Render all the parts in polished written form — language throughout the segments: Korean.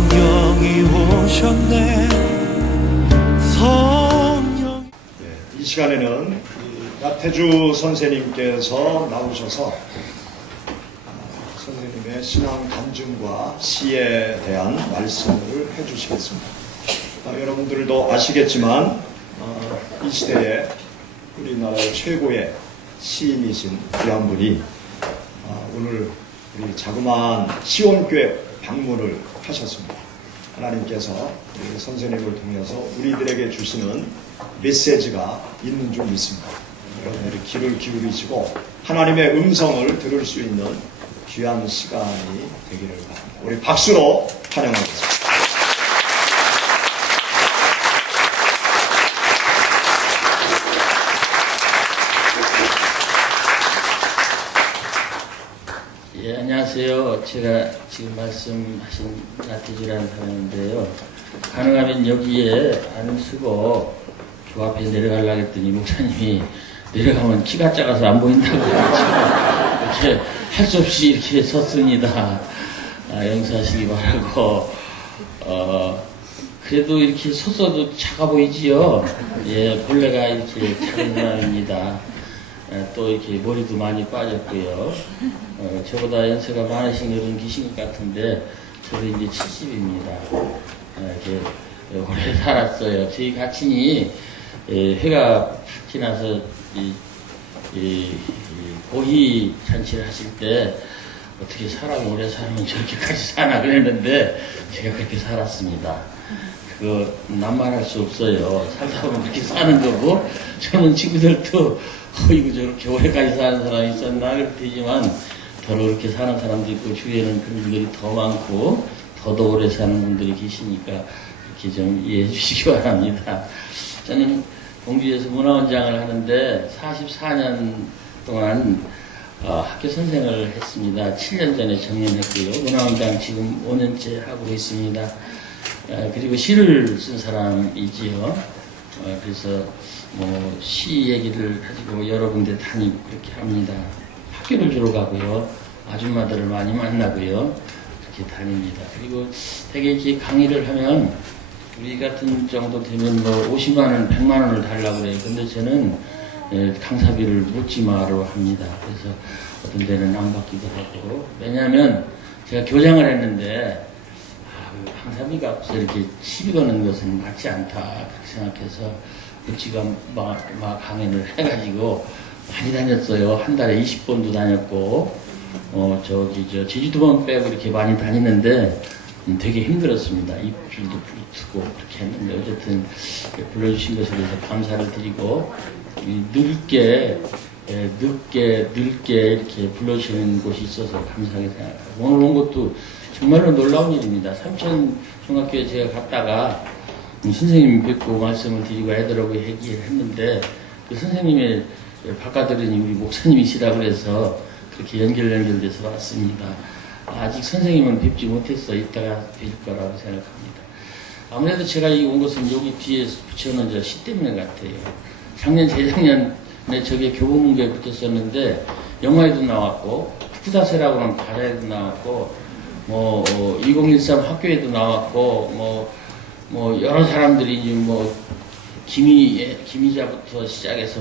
성령이 오셨네. 성령. 이 시간에는 나태주 선생님께서 나오셔서 선생님의 신앙 간증과 시에 대한 말씀을 해주시겠습니다. 여러분들도 아시겠지만 이 시대에 우리나라의 최고의 시인이신 귀한 분이 오늘 우리 자그마한 시온교회 방문을 하셨습니다. 하나님께서 우리 선생님을 통해서 우리들에게 주시는 메시지가 있는 줄 믿습니다. 여러분들이 귀를 기울이시고 하나님의 음성을 들을 수 있는 귀한 시간이 되기를 바랍니다. 우리 박수로 환영하겠습니다. 예, 안녕하세요. 제가 지금 말씀하신 나태주라는 사람인데요. 가능하면 여기에 안 쓰고 저 앞에 내려가려고 했더니 목사님이 내려가면 키가 작아서 안 보인다고 해가지고 이렇게 할 수 없이 이렇게 섰습니다. 용서하시기 바라고. 그래도 이렇게 섰어도 작아 보이지요? 예, 본래가 이렇게 작은 사람입니다. 또 이렇게 머리도 많이 빠졌고요. 저보다 연세가 많으신 어른 계신 것 같은데 저도 이제 70입니다. 이렇게 오래 살았어요. 저희 가친이 해가 지나서 이 고희 잔치를 하실 때 어떻게 사람이 오래 살면 저렇게까지 사나 그랬는데 제가 그렇게 살았습니다. 그거 남말할 수 없어요. 살다 보면 그렇게 사는 거고 젊은 친구들도 어이구 저렇게 오래까지 사는 사람이 있었나 그렇지만 더러 그렇게 사는 사람도 있고 주위에는 그런 분들이 더 많고 더더 오래 사는 분들이 계시니까 이렇게 좀 이해해 주시기 바랍니다. 저는 공주에서 문화원장을 하는데 44년 동안 학교 선생을 했습니다. 7년 전에 정년했고요. 문화원장 지금 5년째 하고 있습니다. 그리고 시를 쓴 사람이지요. 그래서 뭐 시 얘기를 가지고 여러 군데 다니고 그렇게 합니다. 학교를 주로 가고요. 아줌마들을 많이 만나고요. 그렇게 다닙니다. 그리고 되게 이렇게 강의를 하면 우리 같은 정도 되면 뭐 50만 원, 100만 원을 달라고 그래요. 근데 저는 강사비를 묻지 마로 합니다. 그래서 어떤 데는 안 받기도 하고. 왜냐하면 제가 교장을 했는데 강사비가 없어 이렇게 시비 거는 것은 맞지 않다 그렇게 생각해서 지가 막 강연을 해가지고 많이 다녔어요. 한 달에 20번도 다녔고 제주도만 빼고 이렇게 많이 다니는데 되게 힘들었습니다. 입줄도 부르트고 그렇게 했는데 어쨌든 불러주신 것에 대해서 감사를 드리고 늦게 이렇게 불러주시는 곳이 있어서 감사하게 생각하고 오늘 온 것도 정말로 놀라운 일입니다. 삼천 중학교에 제가 갔다가 선생님 뵙고 말씀을 드리고 애들하고 얘기를 했는데 그 선생님의 바깥들은 우리 목사님이시라 그래서 그렇게 연결돼서 왔습니다. 아직 선생님은 뵙지 못했어. 이따가 뵐 거라고 생각합니다. 아무래도 제가 온 것은 여기 뒤에 붙여놓은 저 시 때문에 같아요. 작년, 재작년에 저게 교보문고에 붙었었는데 영화에도 나왔고 푸다세라고는 가라에도 나왔고 2013 학교에도 나왔고 여러 사람들이 이제 김희자부터 시작해서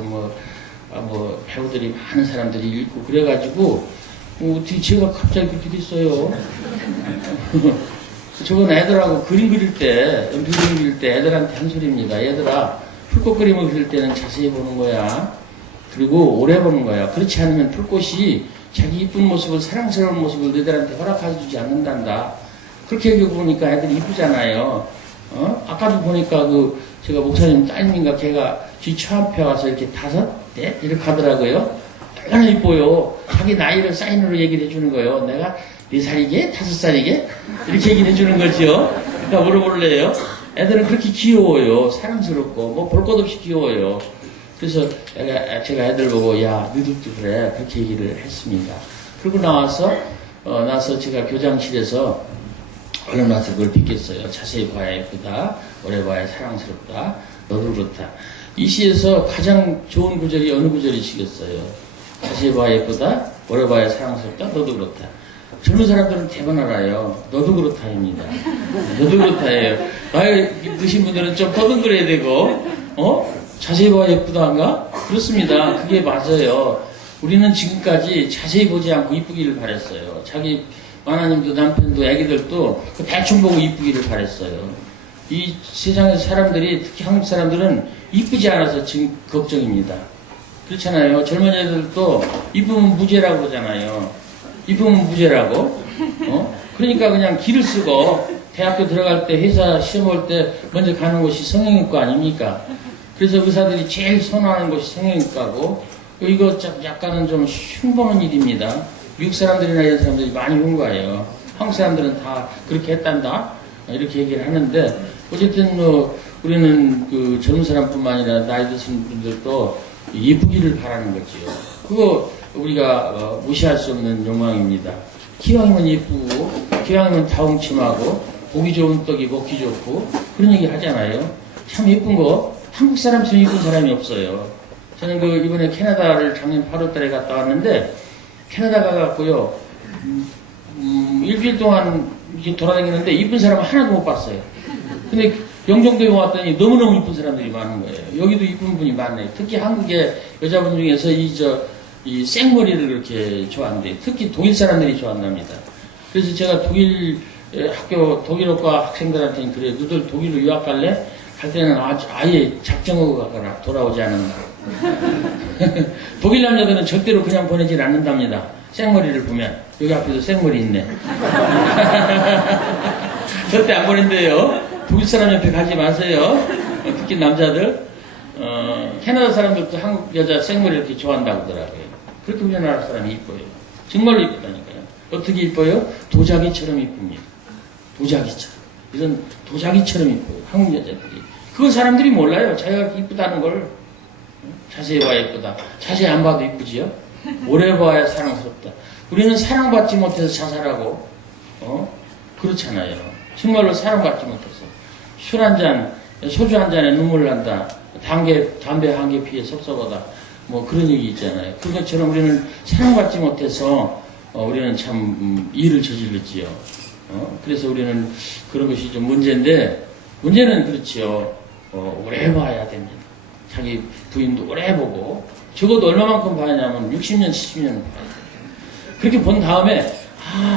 배우들이 많은 사람들이 읽고 그래가지고 어떻게 제가 갑자기 그렇게 됐어요. 저건 애들하고 그림 그릴 때, 연필 그림 그릴 때 애들한테 한 소리입니다. 얘들아, 풀꽃 그림을 그릴 때는 자세히 보는 거야. 그리고 오래 보는 거야. 그렇지 않으면 풀꽃이 자기 이쁜 모습을, 사랑스러운 모습을 너희들한테 허락해주지 않는단다. 그렇게 얘기해보니까 애들이 이쁘잖아요. 아까도 보니까 제가 목사님 따님인가 걔가 쥐 처앞에 와서 이렇게 5대? 이렇게 하더라고요. 얼마나 이뻐요. 자기 나이를 사인으로 얘기를 해주는 거예요. 내가 4살이게? 5살이게? 이렇게 얘기를 해주는 거지요. 그러니까 물어볼래요. 애들은 그렇게 귀여워요. 사랑스럽고, 볼 것 없이 귀여워요. 그래서 제가 애들 보고, 야, 너희들도 그래. 그렇게 얘기를 했습니다. 그리고 나서 제가 교장실에서 얼른 와서 그걸 빗겠어요. 자세히 봐야 예쁘다. 오래 봐야 사랑스럽다. 너도 그렇다. 이 시에서 가장 좋은 구절이 어느 구절이시겠어요? 자세히 봐야 예쁘다. 오래 봐야 사랑스럽다. 너도 그렇다. 젊은 사람들은 대번 알아요. 너도 그렇다입니다. 너도 그렇다예요. 나이 드신 분들은 좀 더듬거려야 되고, 자세히 봐야 예쁘다인가? 그렇습니다. 그게 맞아요. 우리는 지금까지 자세히 보지 않고 이쁘기를 바랬어요. 자기 마나님도 남편도 애기들도 대충 보고 이쁘기를 바랬어요. 이 세상의 사람들이, 특히 한국 사람들은 이쁘지 않아서 지금 걱정입니다. 그렇잖아요. 젊은 애들도 이쁘면 무죄라고 그러잖아요. 이쁘면 무죄라고. 그러니까 그냥 길을 쓰고 대학교 들어갈 때, 회사 시험 볼 때 먼저 가는 곳이 성형외과 아닙니까? 그래서 의사들이 제일 선호하는 곳이 성형외과고, 이거 약간은 좀 흉보는 일입니다. 미국 사람들이나 이런 사람들이 많이 흉과해요. 한국 사람들은 다 그렇게 했단다? 이렇게 얘기를 하는데, 어쨌든 우리는 그 젊은 사람뿐만 아니라 나이 드신 분들도 예쁘기를 바라는 거지요. 그거 우리가 무시할 수 없는 욕망입니다. 기왕이면 예쁘고, 기왕이면 다홍침하고, 보기 좋은 떡이 먹기 좋고, 그런 얘기 하잖아요. 참 예쁜 거, 한국 사람처럼 예쁜 사람이 없어요. 저는 이번에 캐나다를 작년 8월 달에 갔다 왔는데, 캐나다 가갖고요, 일주일 동안 이렇게 돌아다니는데, 이쁜 사람 하나도 못 봤어요. 근데 영종도에 왔더니 너무너무 이쁜 사람들이 많은 거예요. 여기도 이쁜 분이 많네요. 특히 한국의 여자분 중에서 이 생머리를 그렇게 좋아한대요. 특히 독일 사람들이 좋아한답니다. 그래서 제가 독일어과 학생들한테는 그래요. 너들 독일로 유학 갈래? 갈 때는 아예 작정하고 가거라. 돌아오지 않는다. 독일 남자들은 절대로 그냥 보내질 않는답니다. 생머리를 보면. 여기 앞에도 생머리 있네. 절대 안 보낸대요. 독일 사람 옆에 가지 마세요. 특히 남자들. 캐나다 사람들도 한국 여자 생머리 이렇게 좋아한다고 하더라고요. 그렇게 우리나라 사람이 이뻐요. 정말로 이쁘다니까요. 어떻게 이뻐요? 도자기처럼 이쁩니다. 도자기처럼. 이런 도자기처럼 이뻐요. 한국 여자들이. 그건 사람들이 몰라요. 자기가 이쁘다는 걸. 자세히 봐야 이쁘다. 자세히 안 봐도 이쁘지요? 오래 봐야 사랑스럽다. 우리는 사랑받지 못해서 자살하고, 그렇잖아요. 정말로 사랑받지 못해서. 술 한 잔, 소주 한 잔에 눈물 난다. 담배 한 개 피해 섭섭하다. 뭐 그런 얘기 있잖아요. 그것처럼 우리는 사랑받지 못해서 우리는 참 일을 저질렀지요. 그래서 우리는 그런 것이 좀 문제인데, 문제는 그렇지요. 오래 봐야 됩니다. 자기 부인도 오래 보고, 적어도 얼마만큼 봐야냐면 60년, 70년 봐야 돼요. 그렇게 본 다음에,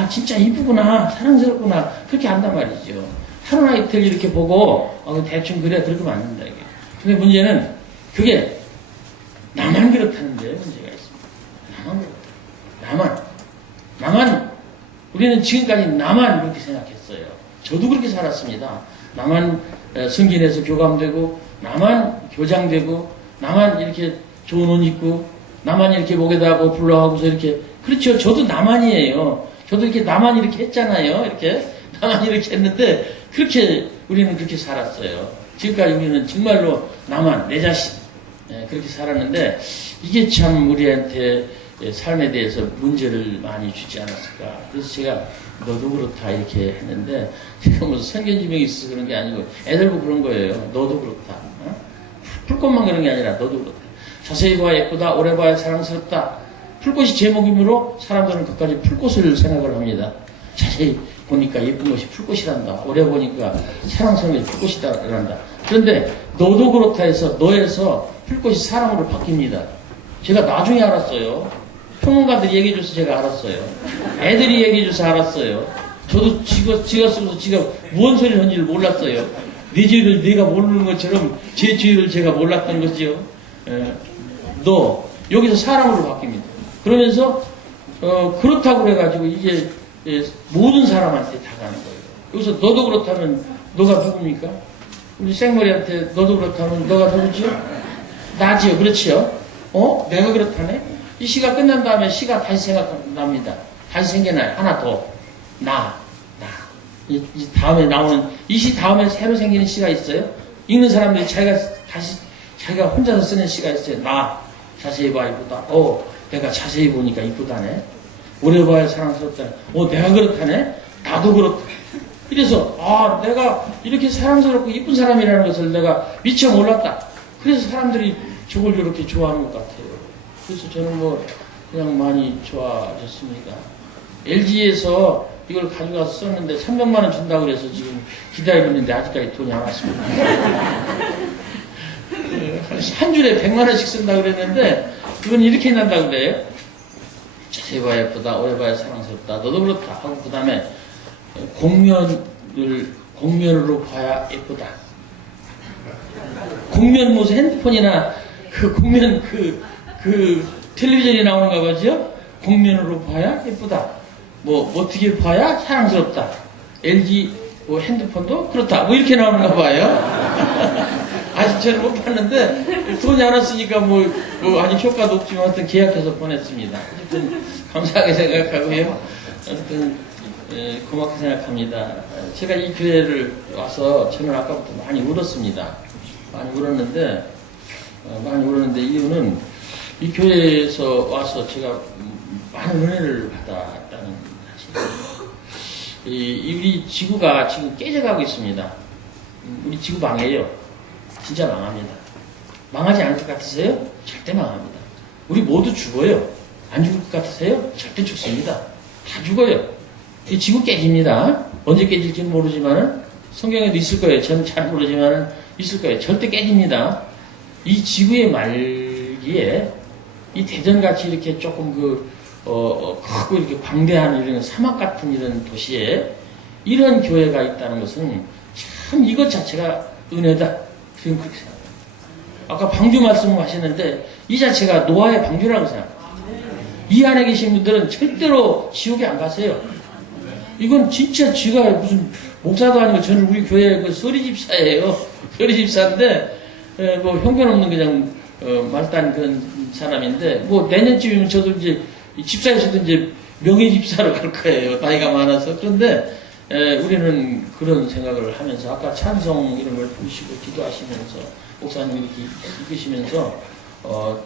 진짜 이쁘구나, 사랑스럽구나, 그렇게 한단 말이죠. 하루나 이틀 이렇게 보고, 대충 그래, 그렇게 맞는다, 이게. 근데 문제는, 그게, 나만 그렇다는 데 문제가 있습니다. 나만 그렇다. 나만, 우리는 지금까지 나만 그렇게 생각했어요. 저도 그렇게 살았습니다. 나만 승진해서 교감되고, 나만 교장되고, 나만 이렇게 좋은 옷 입고, 나만 이렇게 목에다 뭐 불러하고서 이렇게, 그렇죠. 저도 나만이에요. 저도 이렇게 나만 이렇게 했잖아요. 이렇게. 나만 이렇게 했는데, 우리는 그렇게 살았어요. 지금까지 우리는 정말로 나만, 내 자신, 그렇게 살았는데, 이게 참 우리한테 삶에 대해서 문제를 많이 주지 않았을까. 그래서 제가 너도 그렇다 이렇게 했는데, 제가 무슨 선견지명이 있어서 그런 게 아니고, 애들도 그런 거예요. 너도 그렇다. 풀꽃만 그런 게 아니라 너도 그렇다. 자세히 봐야 예쁘다, 오래 봐야 사랑스럽다. 풀꽃이 제목이므로 사람들은 그까지 풀꽃을 생각을 합니다. 자세히 보니까 예쁜 것이 풀꽃이란다. 오래 보니까 사랑스러운 것이 풀꽃이란다. 그런데 너도 그렇다 해서 너에서 풀꽃이 사랑으로 바뀝니다. 제가 나중에 알았어요. 평론가들이 얘기해줘서 제가 알았어요. 애들이 얘기해줘서 알았어요. 저도 지가 쓰면서 지가 무슨 소리를 하는지를 몰랐어요. 네 죄를 내가 모르는 것처럼 제 죄를 제가 몰랐던 거죠. 너 여기서 사람으로 바뀝니다. 그러면서 그렇다고 그래가지고 이게 모든 사람한테 다 가는 거예요. 여기서 너도 그렇다면 너가 누굽니까? 우리 생머리한테 너도 그렇다면 너가 누구지요? 나지요. 그렇지요? 내가 그렇다네? 이 시가 끝난 다음에 시가 다시 생각납니다. 다시 생겨나요. 하나 더. 나. 이 다음에 나오는, 이 시 다음에 새로 생기는 시가 있어요. 읽는 사람들이 자기가 혼자서 쓰는 시가 있어요. 나. 자세히 봐, 이쁘다. 내가 자세히 보니까 이쁘다네. 오래 봐야 사랑스럽다네. 내가 그렇다네. 나도 그렇다. 이래서, 내가 이렇게 사랑스럽고 이쁜 사람이라는 것을 내가 미처 몰랐다. 그래서 사람들이 저걸 저렇게 좋아하는 것 같아요. 그래서 저는 그냥 많이 좋아졌습니다. LG에서 이걸 가져가서 썼는데 300만 원 준다고 그래서 지금 기다리고 있는데 아직까지 돈이 안 왔습니다. 한 줄에 100만 원씩 쓴다고 그랬는데 그건 이렇게 난다고 그래요. 자세히 봐야 예쁘다, 오래 봐야 사랑스럽다, 너도 그렇다 하고 그 다음에 공면으로 봐야 예쁘다. 공면 무슨 핸드폰이나 그 공면 그 텔레비전이 나오는가 보죠? 공면으로 봐야 예쁘다. 뭐 어떻게 봐야 사랑스럽다. LG 뭐 핸드폰도 그렇다. 뭐 이렇게 나오는가 봐요. 아직 저는 못 봤는데 돈이 안 왔으니까 뭐 아직 효과도 없지만 하여튼 계약해서 보냈습니다. 어쨌든 감사하게 생각하고요. 어쨌든 고맙게 생각합니다. 제가 이 교회를 와서 저는 아까부터 많이 울었습니다. 많이 울었는데 이유는 이 교회에서 와서 제가 많은 은혜를 받았다는 사실. 우리 지구가 지금 깨져가고 있습니다. 우리 지구 망해요. 진짜 망합니다. 망하지 않을 것 같으세요? 절대 망합니다. 우리 모두 죽어요. 안 죽을 것 같으세요? 절대 죽습니다. 다 죽어요. 이 지구 깨집니다. 언제 깨질지는 모르지만 성경에도 있을 거예요. 저는 잘 모르지만 있을 거예요. 절대 깨집니다. 이 지구의 말기에 이 대전같이 이렇게 조금 크고 이렇게 광대한 이런 사막 같은 이런 도시에 이런 교회가 있다는 것은 참 이것 자체가 은혜다. 저는 그렇게 생각합니다. 아까 방주 말씀을 하셨는데 이 자체가 노아의 방주라고 생각합니다. 이 안에 계신 분들은 절대로 지옥에 안 가세요. 이건 진짜 쥐가 무슨 목사도 아니고 저는 우리 교회 그 서리집사예요. 서리집사인데 뭐 형편없는 그냥 말단 그런 사람인데 뭐 내년쯤이면 저도 이제 집사에서도 이제 명예집사로 갈 거예요. 나이가 많아서. 그런데 우리는 그런 생각을 하면서 아까 찬송 이런 걸 부르시고 기도하시면서 목사님 이렇게 이끄시면서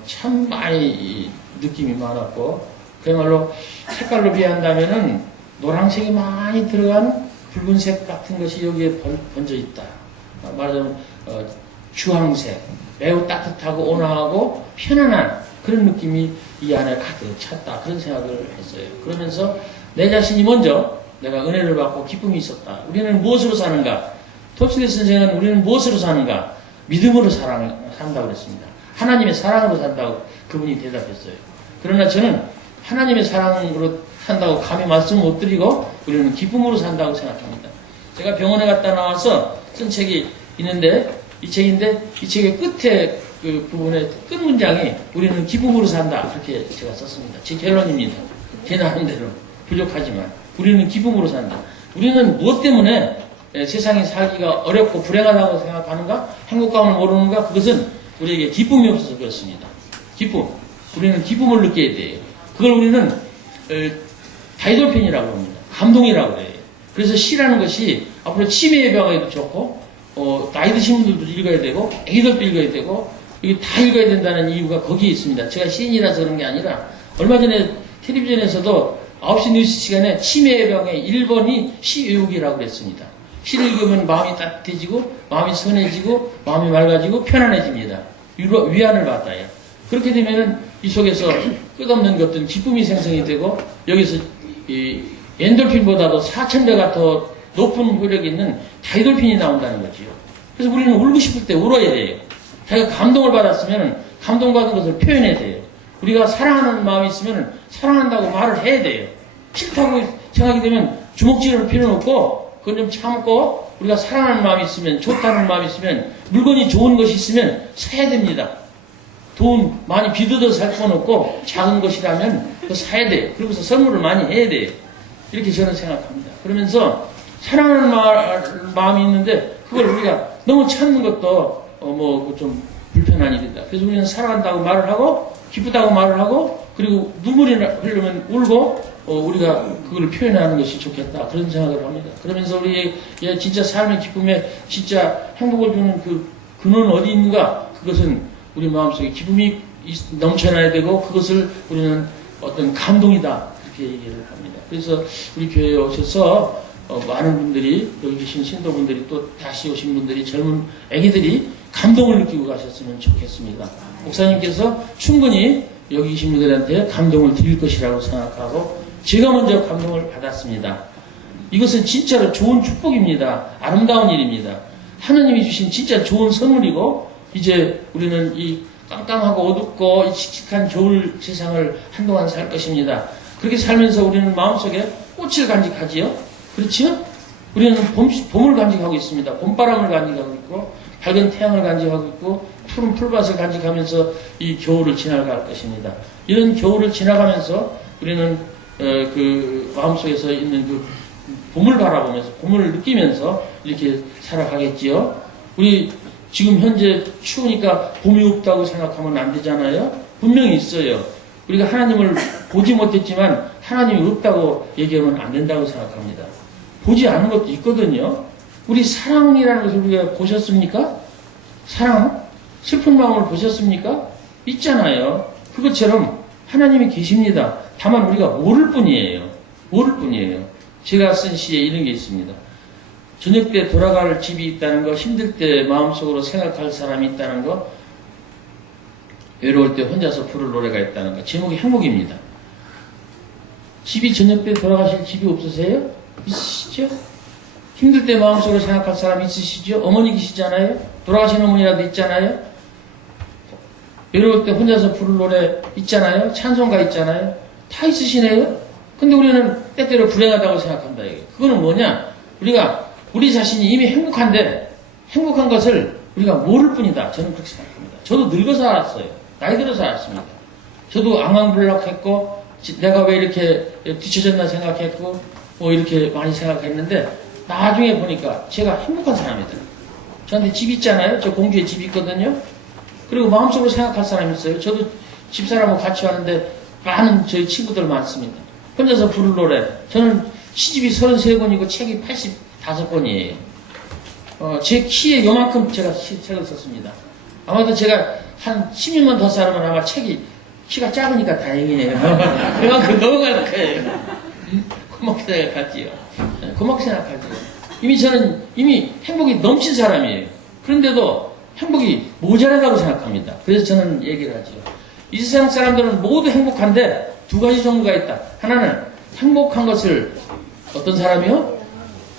참 많이 느낌이 많았고 그야말로 색깔로 비한다면은 노란색이 많이 들어간 붉은색 같은 것이 여기에 번져 있다. 말하자면 주황색, 매우 따뜻하고 온화하고 편안한 그런 느낌이 이 안에 가득 찼다. 그런 생각을 했어요. 그러면서 내 자신이 먼저 내가 은혜를 받고 기쁨이 있었다. 우리는 무엇으로 사는가? 톨스토이 선생은 우리는 무엇으로 사는가? 믿음으로 산다고 그랬습니다. 하나님의 사랑으로 산다고 그분이 대답했어요. 그러나 저는 하나님의 사랑으로 산다고 감히 말씀 못 드리고 우리는 기쁨으로 산다고 생각합니다. 제가 병원에 갔다 나와서 쓴 책이 있는데 이 책의 끝에 그 부분의 끝 문장이 우리는 기쁨으로 산다. 그렇게 제가 썼습니다. 제 결론입니다. 제 나름대로 부족하지만 우리는 기쁨으로 산다. 우리는 무엇 때문에 세상에 살기가 어렵고 불행하다고 생각하는가? 행복감을 모르는가? 그것은 우리에게 기쁨이 없어서 그렇습니다. 기쁨. 우리는 기쁨을 느껴야 돼요. 그걸 우리는 다이돌핀이라고 합니다. 감동이라고 해요. 그래서 시라는 것이 앞으로 치매 예방에도 좋고 나이 드신 분들도 읽어야 되고 애기들도 읽어야 되고 이게 다 읽어야 된다는 이유가 거기에 있습니다. 제가 시인이라서 그런 게 아니라 얼마 전에 텔레비전에서도 9시 뉴스 시간에 치매 예방의 1번이 시 외우기라고 그랬습니다. 시를 읽으면 마음이 따뜻해지고 마음이 선해지고 마음이 맑아지고 편안해집니다. 위안을 받아요. 그렇게 되면은 이 속에서 끝없는 어떤 기쁨이 생성이 되고 여기서 이 엔돌핀보다도 4,000배가 더 높은 효력이 있는 다이돌핀이 나온다는 거지요. 그래서 우리는 울고 싶을 때 울어야 돼요. 자기가 감동을 받았으면 감동받은 것을 표현해야 돼요. 우리가 사랑하는 마음이 있으면 사랑한다고 말을 해야 돼요. 싫다고 생각이 되면 주먹질을 필요는 없고 그건 좀 참고 우리가 사랑하는 마음이 있으면 좋다는 마음이 있으면 물건이 좋은 것이 있으면 사야 됩니다. 돈 많이 빚어도 살 건 없고 작은 것이라면 그거 사야 돼요. 그러고서 선물을 많이 해야 돼요. 이렇게 저는 생각합니다. 그러면서 사랑하는 마음이 있는데 그걸 우리가 너무 참는 것도 좀 불편한 일이다. 그래서 우리는 사랑한다고 말을 하고 기쁘다고 말을 하고 그리고 눈물이 흐르면 울고 우리가 그걸 표현하는 것이 좋겠다. 그런 생각을 합니다. 그러면서 우리 진짜 삶의 기쁨에 진짜 행복을 주는 그 근원은 어디 있는가? 그것은 우리 마음속에 기쁨이 넘쳐나야 되고 그것을 우리는 어떤 감동이다. 그렇게 얘기를 합니다. 그래서 우리 교회에 오셔서 많은 분들이 여기 계신 신도분들이 또 다시 오신 분들이 젊은 애기들이 감동을 느끼고 가셨으면 좋겠습니다. 목사님께서 충분히 여기 계신 분들한테 감동을 드릴 것이라고 생각하고 제가 먼저 감동을 받았습니다. 이것은 진짜로 좋은 축복입니다. 아름다운 일입니다. 하나님이 주신 진짜 좋은 선물이고 이제 우리는 이 깜깜하고 어둡고 이 칙칙한 겨울 세상을 한동안 살 것입니다. 그렇게 살면서 우리는 마음속에 꽃을 간직하지요. 그렇지요? 우리는 봄을 간직하고 있습니다. 봄바람을 간직하고 있고 밝은 태양을 간직하고 있고 푸른 풀밭을 간직하면서 이 겨울을 지나갈 것입니다. 이런 겨울을 지나가면서 우리는 그 마음속에서 있는 그 봄을 바라보면서 봄을 느끼면서 이렇게 살아가겠지요. 우리 지금 현재 추우니까 봄이 없다고 생각하면 안 되잖아요. 분명히 있어요. 우리가 하나님을 보지 못했지만 하나님이 없다고 얘기하면 안 된다고 생각합니다. 보지 않은 것도 있거든요. 우리 사랑이라는 것을 우리가 보셨습니까? 사랑? 슬픈 마음을 보셨습니까? 있잖아요. 그것처럼 하나님이 계십니다. 다만 우리가 모를 뿐이에요. 모를 뿐이에요. 제가 쓴 시에 이런 게 있습니다. 저녁 때 돌아갈 집이 있다는 거, 힘들 때 마음속으로 생각할 사람이 있다는 거, 외로울 때 혼자서 부를 노래가 있다는 거. 제목이 행복입니다. 집이 저녁 때 돌아가실 집이 없으세요? 있으시죠? 힘들 때 마음속으로 생각할 사람 있으시죠? 어머니 계시잖아요? 돌아가신 어머니라도 있잖아요? 외로울 때 혼자서 부를 노래 있잖아요? 찬송가 있잖아요? 다 있으시네요? 근데 우리는 때때로 불행하다고 생각한다. 이게. 그거는 뭐냐? 우리가 우리 자신이 이미 행복한데 행복한 것을 우리가 모를 뿐이다. 저는 그렇게 생각합니다. 저도 늙어서 알았어요. 나이 들어서 알았습니다. 저도 앙망불락했고 내가 왜 이렇게 뒤처졌나 생각했고 뭐 이렇게 많이 생각했는데 나중에 보니까 제가 행복한 사람이더라고요. 저한테 집 있잖아요. 저 공주에 집 있거든요. 그리고 마음속으로 생각할 사람이 있어요. 저도 집사람하고 같이 왔는데 많은 저희 친구들 많습니다. 혼자서 부를 노래. 저는 시집이 33권이고 책이 85권이에요. 제 키에 요만큼 제가 책을 썼습니다. 아마도 제가 한 10년만 더 살면 아마 키가 작으니까 다행이에요. 그만큼 넘어갈 거예요. 고맙게 생각하지요. 고맙게 생각하지요. 저는 이미 행복이 넘친 사람이에요. 그런데도 행복이 모자라다고 생각합니다. 그래서 저는 얘기를 하지요. 이 세상 사람들은 모두 행복한데 두 가지 종류가 있다. 하나는 행복한 것을 어떤 사람이요?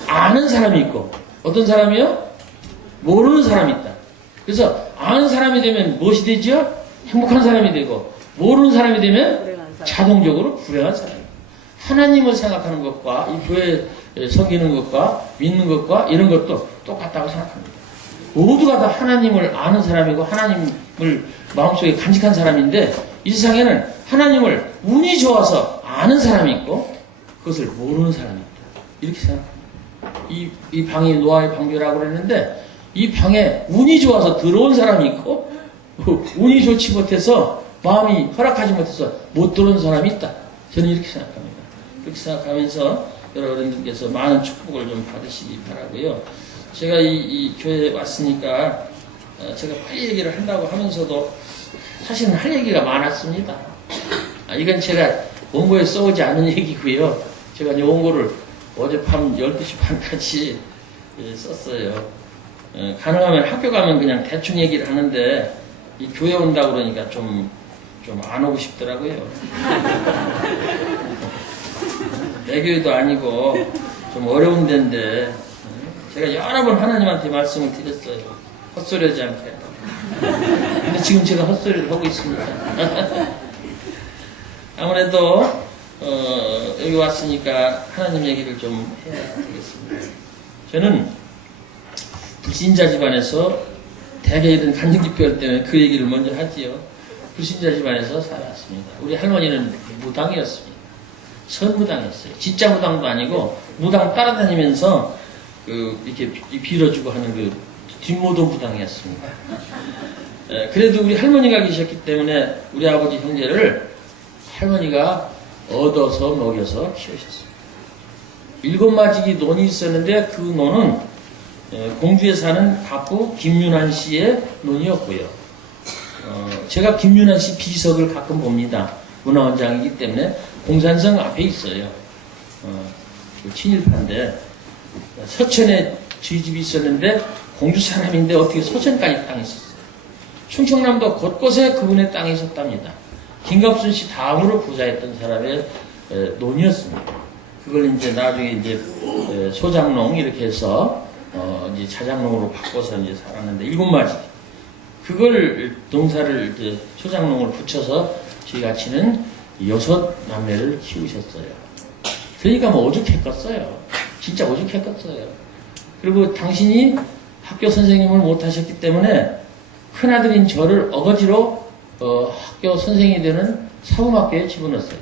아는 사람이 있고 어떤 사람이요? 모르는 사람이 있다. 그래서 아는 사람이 되면 무엇이 되죠? 행복한 사람이 되고 모르는 사람이 되면 자동적으로 불행한 사람이에요. 하나님을 생각하는 것과 이 교회에 섬기는 것과 믿는 것과 이런 것도 똑같다고 생각합니다. 모두가 다 하나님을 아는 사람이고 하나님을 마음속에 간직한 사람인데 이 세상에는 하나님을 운이 좋아서 아는 사람이 있고 그것을 모르는 사람이 있다. 이렇게 생각합니다. 이 방이 노아의 방주라고 그랬는데 이 방에 운이 좋아서 들어온 사람이 있고 운이 좋지 못해서 마음이 허락하지 못해서 못 들어온 사람이 있다. 저는 이렇게 생각합니다. 그렇게 생각하면서 여러분들께서 많은 축복을 좀 받으시기 바라고요. 제가 이 교회에 왔으니까 제가 빨리 얘기를 한다고 하면서도 사실은 할 얘기가 많았습니다. 이건 제가 원고에 써오지 않은 얘기고요. 제가 이 원고를 어젯밤 12시 반까지 썼어요. 가능하면 학교 가면 그냥 대충 얘기를 하는데 이 교회 온다고 그러니까 좀 안 오고 싶더라고요. 내 교회도 아니고 좀 어려운 데인데 제가 여러 번 하나님한테 말씀을 드렸어요. 헛소리하지 않게. 근데 지금 제가 헛소리를 하고 있습니다. 아무래도 여기 왔으니까 하나님 얘기를 좀 해야 되겠습니다. 저는 불신자 집안에서 대개 이런 간증집회 때문에 그 얘기를 먼저 하지요. 불신자 집안에서 살았습니다. 우리 할머니는 무당이었습니다. 선무당이었어요. 진짜 무당도 아니고 무당 따라다니면서 이렇게 빌어주고 하는 그 뒷모던 무당이었습니다. 그래도 우리 할머니가 계셨기 때문에 우리 아버지 형제를 할머니가 얻어서 먹여서 키우셨습니다. 7마지기 논이 있었는데 그 논은 공주에 사는 가부 김윤환 씨의 논이었고요. 제가 김윤환 씨 비석을 가끔 봅니다. 문화원장이기 때문에 공산성 앞에 있어요. 친일파인데 서천에 저희 집이 있었는데 공주 사람인데 어떻게 서천까지 땅이 있었어요. 충청남도 곳곳에 그분의 땅이 있었답니다. 김갑순 씨 다음으로 부자였던 사람의 논이었습니다. 그걸 이제 나중에 이제 소장농 이렇게 해서 이제 자장농으로 바꿔서 이제 살았는데 7마지. 그걸 농사를 이제 소장농을 붙여서 저희 아치는 6남매를 키우셨어요. 그러니까 뭐 오죽했겠어요. 진짜 오죽했겠어요. 그리고 당신이 학교 선생님을 못하셨기 때문에 큰아들인 저를 어거지로 학교 선생이 되는 사범학교에 집어넣었어요.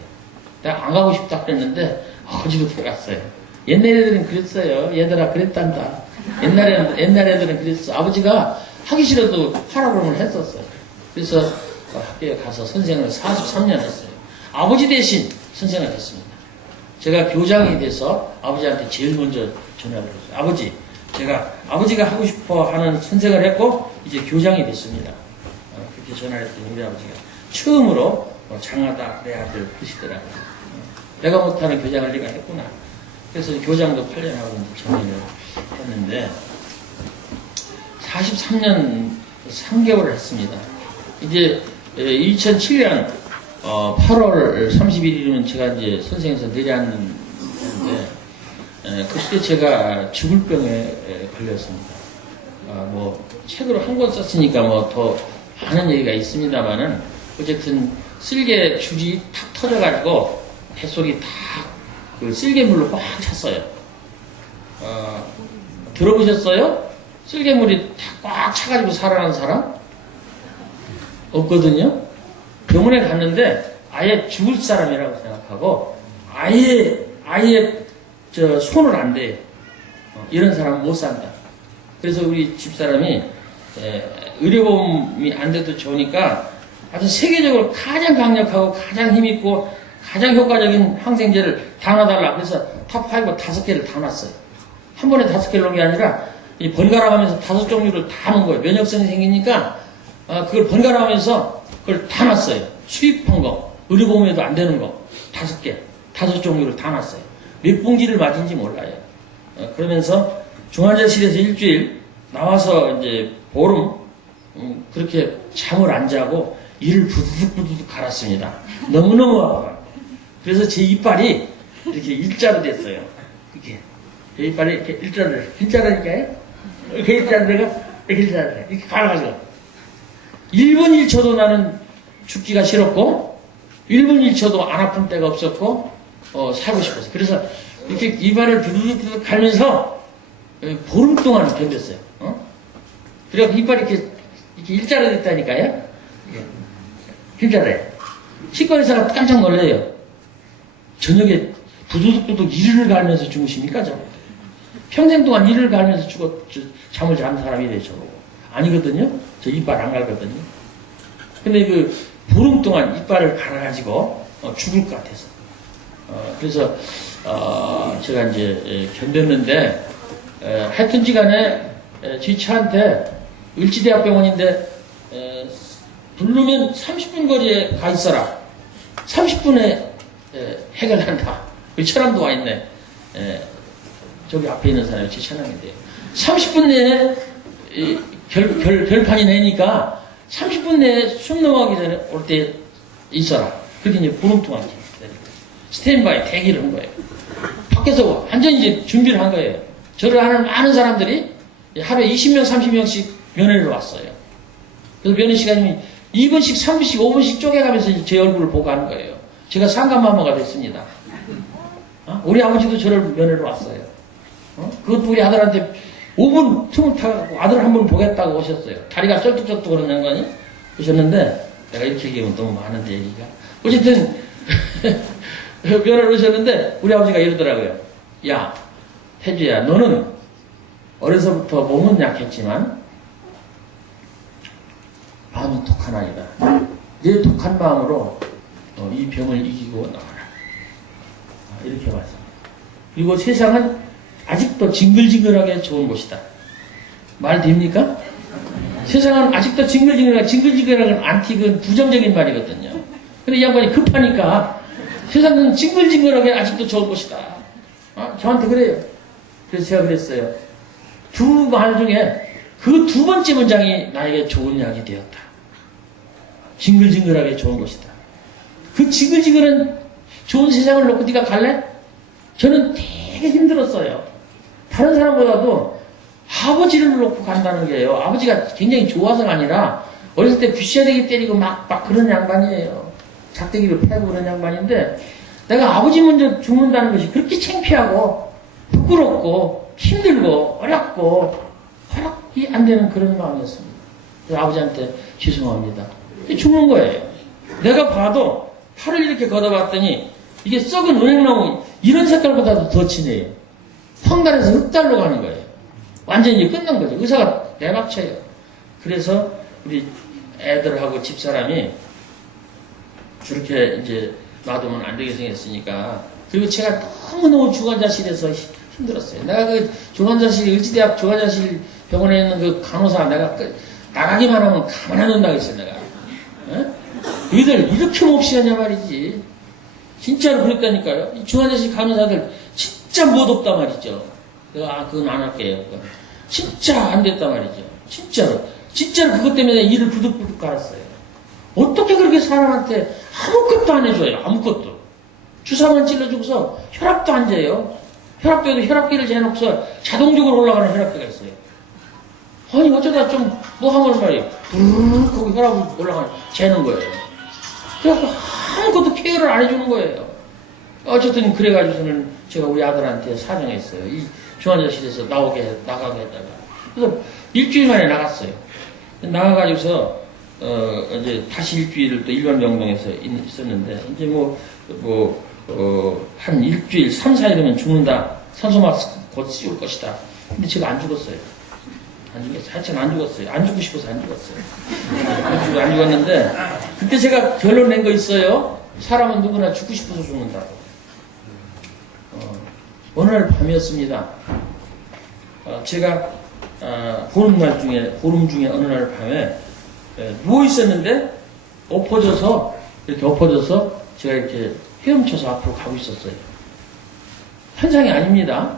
내가 안 가고 싶다 그랬는데 어거지로 들어갔어요. 옛날 애들은 그랬어요. 얘들아 그랬단다. 옛날 애들은 그랬어. 아버지가 하기 싫어도 하라고 그러면 했었어요. 그래서 학교에 가서 선생을 43년 했어요. 아버지 대신 선생을 했습니다. 제가 교장이 돼서 아버지한테 제일 먼저 전화를 했어요. 아버지, 제가 아버지가 하고 싶어 하는 선생을 했고 이제 교장이 됐습니다. 그렇게 전화를 했더니 우리 아버지가 처음으로 장하다 내 아들 그러시더라고요. 내가 못하는 교장을 네가 했구나. 그래서 교장도 8년 하고 이제 정리를 했는데 43년 3개월을 했습니다. 이제 2007년 8월 31일이면 제가 이제 선생에서 내려앉는데 그때 제가 죽을 병에 걸렸습니다. 뭐 책으로 한 권 썼으니까 뭐 더 많은 얘기가 있습니다만은 어쨌든 쓸개 줄이 탁 터져가지고 뱃속이 다 그 쓸개물로 꽉 찼어요. 들어보셨어요? 쓸개물이 꽉 차가지고 살아난 사람? 없거든요? 병원에 갔는데 아예 죽을 사람이라고 생각하고 아예 손을 안 대요. 이런 사람은 못 산다. 그래서 우리 집사람이 의료보험이 안 돼도 좋으니까 아주 세계적으로 가장 강력하고 가장 힘있고 가장 효과적인 항생제를 다 놔달라. 그래서 탑5 5개를 다 놨어요. 한 번에 5개를 놓은 게 아니라 이 번갈아가면서 5종류를 다 놓은 거예요. 면역성이 생기니까 그걸 번갈아가면서 그걸 다 놨어요. 수입한 거, 의료보험에도 안 되는 거 5개, 5종류를 다 놨어요. 몇 봉지를 맞은지 몰라요. 그러면서 중환자실에서 일주일 나와서 이제 보름 그렇게 잠을 안 자고 이를 부두둑 갈았습니다. 너무너무 아파요. 그래서 제 이빨이 이렇게 일자로 됐어요. 이렇게 제 이빨이 이렇게 일자라니까요. 이렇게 일자로 이렇게 갈아가지고 1분 1초도 나는 죽기가 싫었고 1분 1초도 안 아픈 때가 없었고 살고 싶었어요. 그래서 이렇게 이빨을 두두둑 갈면서 보름 동안 견뎠어요. 그래서 이빨이 이렇게 일자로 됐다니까요. 일자로요. 치과의사가 깜짝 놀래요. 저녁에 부두둑부둑 이를 갈면서 주무십니까? 저 평생 동안 이를 갈면서 잠을 자는 사람이래요. 저보고. 아니거든요. 저 이빨 안 갈거든요. 근데 그 보름 동안 이빨을 갈아가지고 죽을 것 같아서 그래서 제가 이제 견뎠는데 하여튼지간에 저희 차한테 을지대학병원인데 부르면 30분 거리에 가 있어라. 30분에 해결한다. 우리 천암도 와 있네. 저기 앞에 있는 사람이 제 천암인데요. 30분 내에 결판이 내니까 30분 내에 숨 넘어가기 전에 올 때 있어라. 그렇게 이제 보름 동안 스탠바이 대기를 한 거예요. 밖에서 완전히 이제 준비를 한 거예요. 저를 아는 많은 사람들이 하루에 20명, 30명씩 면회를 왔어요. 그래서 면회 시간이 2분씩, 3분씩, 5분씩 쪼개가면서 제 얼굴을 보고 하는 거예요. 제가 상감마마가 됐습니다. 우리 아버지도 저를 면회로 왔어요. 그것도 우리 아들한테 5분 틈을 타고 아들 한 번 보겠다고 오셨어요. 다리가 쩔뚝쩔뚝 그런 양반이 오셨는데 내가 이렇게 얘기하면 너무 많은데 얘기가. 어쨌든 면회를 오셨는데 우리 아버지가 이러더라고요. 야, 태주야, 너는 어려서부터 몸은 약했지만 마음은 독한 아이다. 내 독한 마음으로 이 병을 이기고 나가라. 이렇게 말씀합니다. 그리고 세상은 아직도 징글징글하게 좋은 곳이다. 말 됩니까? 세상은 아직도 징글징글한 건 안티건 부정적인 말이거든요. 근데 이 양반이 급하니까 세상은 징글징글하게 아직도 좋은 곳이다. 저한테 그래요. 그래서 제가 그랬어요. 두 말 중에 그 두 번째 문장이 나에게 좋은 약이 되었다. 징글징글하게 좋은 곳이다. 그 징글징글한 좋은 세상을 놓고 네가 갈래? 저는 되게 힘들었어요. 다른 사람보다도 아버지를 놓고 간다는 게요. 아버지가 굉장히 좋아서가 아니라 어렸을 때 굿샤대기 때리고 막 그런 양반이에요. 작대기를 패고 그런 양반인데 내가 아버지 먼저 죽는다는 것이 그렇게 창피하고 부끄럽고 힘들고 어렵고 허락이 안 되는 그런 마음이었습니다. 그래서 아버지한테 죄송합니다. 죽는 거예요. 내가 봐도 팔을 이렇게 걷어봤더니 이게 썩은 은행나무 이런 색깔보다도 더 진해요. 황달에서 흑달로 가는 거예요. 완전히 끝난 거죠. 의사가 내박쳐요. 그래서 우리 애들하고 집사람이 저렇게 이제 놔두면 안 되게 생겼으니까. 그리고 제가 너무너무 중환자실에서 힘들었어요. 내가 그 중환자실, 의지대학 중환자실 병원에 있는 그 간호사 내가 나가기만 하면 가만 안 둔다고 했어요, 내가. 너희들 이렇게 몹시 하냐 말이지. 진짜로 그랬다니까요. 이 중환자실 간호사들 진짜 못 없단 말이죠. 내가 그건 안 할게요. 진짜 안 됐단 말이죠. 진짜로 그것 때문에 일을 부득부득 갈았어요. 어떻게 그렇게 사람한테 아무것도 안 해줘요. 아무것도. 주사만 찔러주고서 혈압도 안 재요. 혈압도 해도 혈압계를 재놓고서 자동적으로 올라가는 혈압계가 있어요. 아니 어쩌다 좀 뭐 하면 말이에요. 부르르 거기 혈압이 올라가는 재는 거예요. 그래갖고 아무것도 케어를 안 해주는 거예요. 어쨌든 그래가지고서는 제가 우리 아들한테 사정했어요. 이 중환자실에서 나가게 했다가. 그래서 일주일 만에 나갔어요. 나가가지고서 이제 다시 일주일을 또 일반병동에서 있었는데 이제 한 일주일 3, 4일이면 죽는다. 산소 마스크 곧 씌울 것이다. 근데 제가 안 죽었어요. 하여튼 안 죽었어요. 안 죽고 싶어서 안 죽었어요. 안 죽었는데 그때 제가 결론 낸 거 있어요. 사람은 누구나 죽고 싶어서 죽는다고. 어느 날 밤이었습니다. 제가 보름 중에 어느 날 밤에 누워 있었는데 이렇게 엎어져서 제가 이렇게 헤엄쳐서 앞으로 가고 있었어요. 환상이 아닙니다.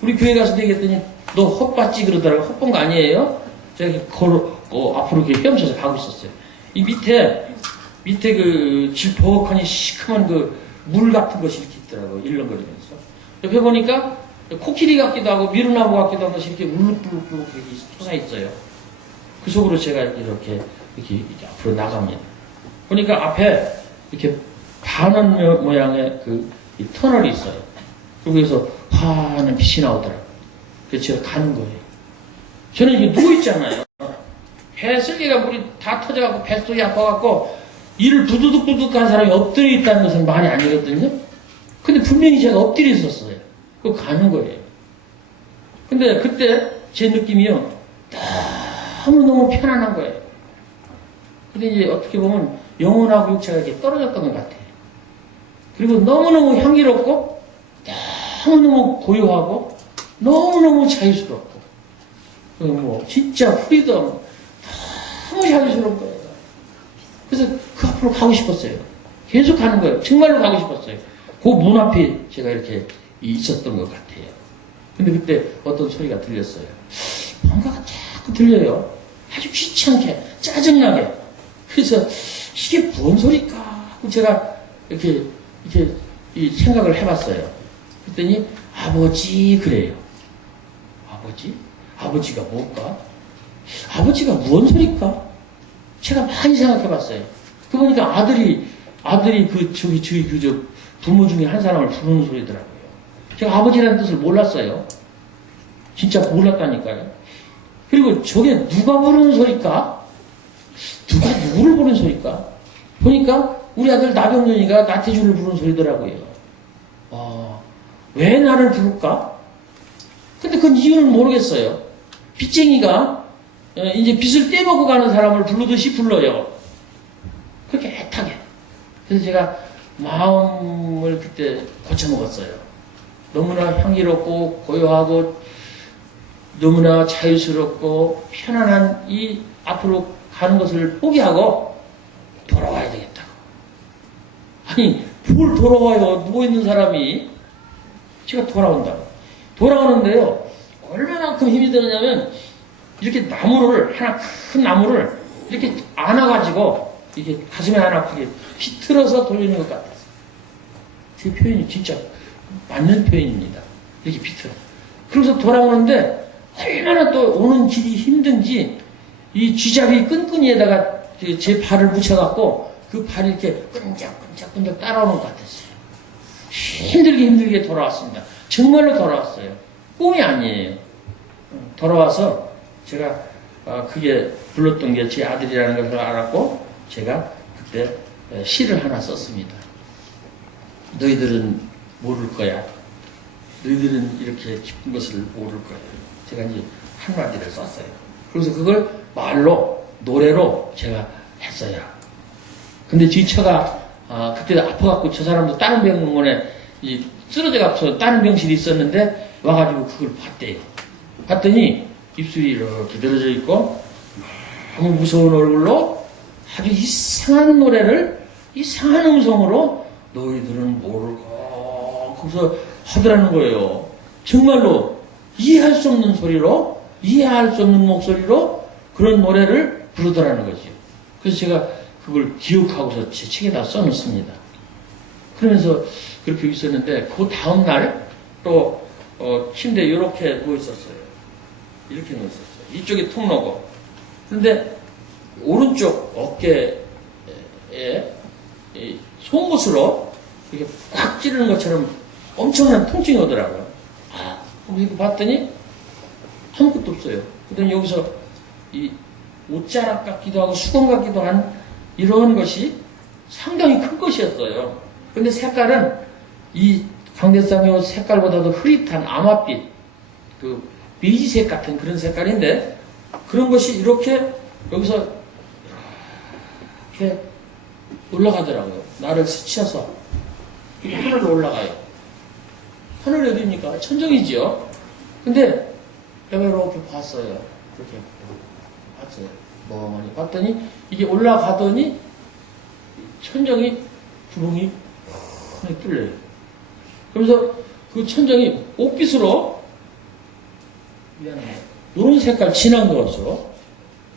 우리 교회 가서 얘기했더니 너 헛봤지 그러더라고. 헛본 거 아니에요? 제가 이렇게 앞으로 이렇게 헤엄쳐서 가고 있었어요. 이 밑에 그 질퍽하니 시큼한 그 물 같은 것이 이렇게 있더라고요. 일렁거리면서. 옆에 보니까 코끼리 같기도 하고 미루나무 같기도 하고 이렇게 울룩불룩 이렇게 솟아 있어요. 그 속으로 제가 이렇게 앞으로 나갑니다. 보니까 앞에 이렇게 반원 모양의 이 터널이 있어요. 그리고 여기서 환한 빛이 나오더라고요. 그래서 제가 가는 거예요. 저는 이렇게 누워있잖아요. 배 쓸개가 물이 다 터져갖고 뱃속이 아파갖고 이를 부두둑부둑한 사람이 엎드려 있다는 것은 말이 아니거든요. 근데 분명히 제가 엎드려 있었어요. 그거 가는 거예요. 근데 그때 제 느낌이요. 너무너무 편안한 거예요. 근데 이제 어떻게 보면 영혼하고 육체가 이렇게 떨어졌던 것 같아요. 그리고 너무너무 향기롭고 너무너무 고요하고 너무너무 자유스럽고 진짜 프리덤 너무 자유스러운 거예요. 그래서 그 앞으로 가고 싶었어요. 계속 가는 거예요. 정말로 가고 싶었어요. 그 문 앞에 제가 이렇게 있었던 것 같아요. 근데 그때 어떤 소리가 들렸어요. 뭔가가 자꾸 들려요. 아주 귀찮게, 짜증나게. 그래서 이게 뭔 소리일까 하고 제가 이렇게 이 생각을 해봤어요. 그랬더니 아버지 그래요. 아버지? 아버지가 뭘까? 아버지가 뭔 소리일까? 제가 많이 생각해봤어요. 그 보니까 아들이 부모 중에 한 사람을 부르는 소리더라고요. 제가 아버지라는 뜻을 몰랐어요. 진짜 몰랐다니까요. 그리고 저게 누가 부르는 소리일까? 누가 누구를 부르는 소리일까? 보니까 우리 아들 나병년이가 나태주를 부르는 소리더라고요. 왜 나를 부를까? 근데 그 이유는 모르겠어요. 빚쟁이가 이제 빚을 떼먹고 가는 사람을 부르듯이 불러요. 그렇게 애타게. 그래서 제가 마음을 그때 고쳐먹었어요. 너무나 향기롭고 고요하고 너무나 자유스럽고 편안한 이 앞으로 가는 것을 포기하고 돌아와야 되겠다고. 아니 뭘 돌아와요. 누워있는 사람이. 제가 돌아온다고. 돌아오는데요. 얼마만큼 힘이 드느냐면 이렇게 큰 나무를 이렇게 안아가지고 이렇게 가슴에 하나 크게 비틀어서 돌리는 것 같았어요. 제 표현이 진짜 맞는 표현입니다. 이렇게 비틀어. 그래서 돌아오는데 얼마나 또 오는 길이 힘든지 이 쥐잡이 끈끈이에다가 제 발을 붙여갖고 그 발이 이렇게 끈적끈적 따라오는 것 같았어요. 힘들게 돌아왔습니다. 정말로 돌아왔어요. 꿈이 아니에요. 돌아와서 제가 그게 불렀던 게 제 아들이라는 것을 알았고 제가 그때 시를 하나 썼습니다. 너희들은 모를 거야. 너희들은 이렇게 기쁜 것을 모를 거야. 제가 이제 한마디를 썼어요. 그래서 그걸 말로 노래로 제가 했어요. 근데 지처가 그때 아파갖고 저 사람도 다른 병원에 쓰러져갖고 다른 병실이 있었는데 와가지고 그걸 봤대요. 봤더니 입술이 이렇게 늘어져 있고 너무 무서운 얼굴로 아주 이상한 노래를 이상한 음성으로 너희들은 모르고 거기서 하더라는 거예요. 정말로 이해할 수 없는 소리로 이해할 수 없는 목소리로 그런 노래를 부르더라는 거죠. 그래서 제가 그걸 기억하고서 제 책에다 써놓습니다. 그러면서 그렇게 있었는데 그 다음날 또 침대에 이렇게 누워있었어요. 이렇게 누워있었어요. 이쪽이 통로고 그런데 오른쪽 어깨에 송곳으로 이렇게 꽉 찌르는 것처럼 엄청난 통증이 오더라고요. 이렇게 봤더니 아무것도 없어요. 그랬더니 여기서 이 옷자락 같기도 하고 수건 같기도 한 이런 것이 상당히 큰 것이었어요. 근데 색깔은 이 강대상의 옷 색깔보다도 흐릿한 아마빛, 그 베이지색 같은 그런 색깔인데 그런 것이 이렇게 여기서 이렇게 올라가더라고요. 나를 스쳐서 하늘로 올라가요. 하늘이 어디입니까? 천정이지요. 근데 내가 이렇게 봤어요. 이렇게 봤어요. 멍하니 봤더니 이게 올라가더니 천정이 구멍이 하나 뚫려요. 그러면서 그 천정이 옥빛으로 이런 색깔 진한 것으로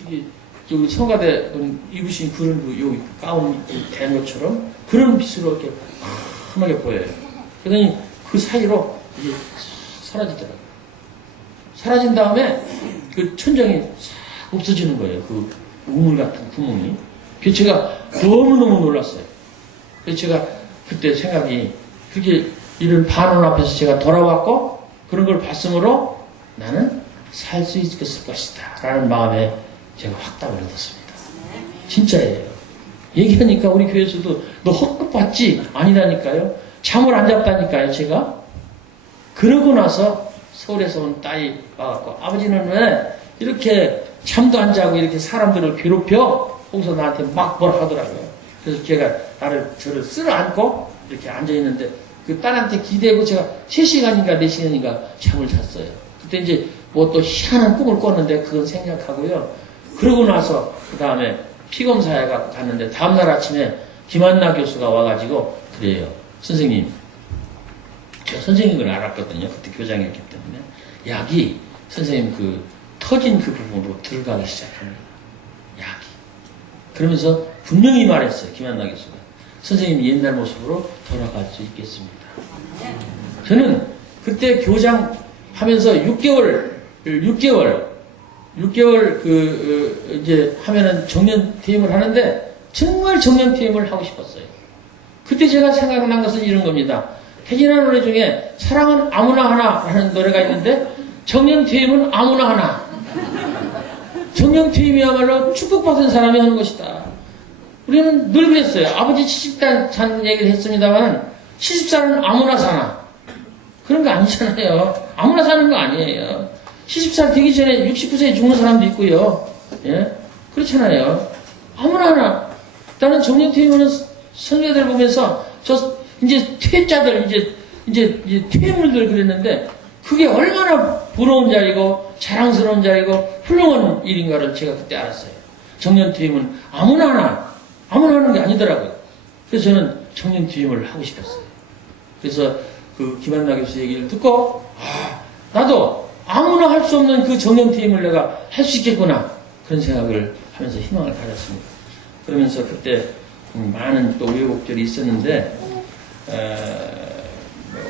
이게 저기 성가대 입으신 그런 요 가운 된 것처럼 그런 빛으로 이렇게 환하게 보여요. 그러더니 그 사이로 이게 사라지더라고요. 사라진 다음에 그 천정이 싹 없어지는 거예요. 그 우물 같은 구멍이. 그래서 제가 너무너무 놀랐어요. 그래서 제가 그때 생각이 그렇게 이런 반원 앞에서 제가 돌아왔고 그런 걸 봤으므로 나는 살 수 있을 것이다 라는 마음에 제가 확답을 얻었습니다. 진짜예요. 얘기하니까 우리 교회에서도 너 헛것 봤지? 아니라니까요. 잠을 안 잤다니까요. 제가 그러고 나서 서울에서 온 딸이 와갖고 아버지는 왜 이렇게 잠도 안 자고 이렇게 사람들을 괴롭혀? 거기서 나한테 막 뭐라 하더라고요. 그래서 제가 저를 쓸어 안고 이렇게 앉아있는데 그 딸한테 기대고 제가 3시간인가 4시간인가 잠을 잤어요. 그때 이제 뭐 또 희한한 꿈을 꿨는데 그건 생략하고요. 그러고 나서 그 다음에 피검사에 갔는데 다음날 아침에 김한나 교수가 와가지고 그래요. 선생님, 제가 선생님을 알았거든요. 그때 교장이었기 때문에. 약이 선생님 그 터진 그 부분으로 들어가기 시작합니다. 약이. 그러면서 분명히 말했어요. 김한나 교수가. 선생님이 옛날 모습으로 돌아갈 수 있겠습니다. 저는 그때 교장 하면서 6개월 이제 하면은 정년퇴임을 하는데 정말 정년퇴임을 하고 싶었어요. 그때 제가 생각난 것은 이런 겁니다. 태진아 노래 중에 사랑은 아무나 하나 라는 노래가 있는데 정년퇴임은 아무나 하나. 정년퇴임이야말로 축복받은 사람이 하는 것이다. 우리는 늘 그랬어요. 아버지 70살 산 얘기를 했습니다만 70살은 아무나 사나. 그런 거 아니잖아요. 아무나 사는 거 아니에요. 70살 되기 전에 69세에 죽는 사람도 있고요. 예? 그렇잖아요. 아무나 하나. 나는 정년퇴임하는 선배들 보면서 이제 퇴자들, 이제 퇴물들 그랬는데 그게 얼마나 부러운 자리고 자랑스러운 자리고 훌륭한 일인가를 제가 그때 알았어요. 정년퇴임은 아무나 하는 게 아니더라고요. 그래서 저는 정년퇴임을 하고 싶었어요. 그래서 그 김한나 교수 얘기를 듣고 나도 아무나 할 수 없는 그 정년퇴임을 내가 할 수 있겠구나 그런 생각을 하면서 희망을 가졌습니다. 그러면서 그때 많은 또 우여곡절이 있었는데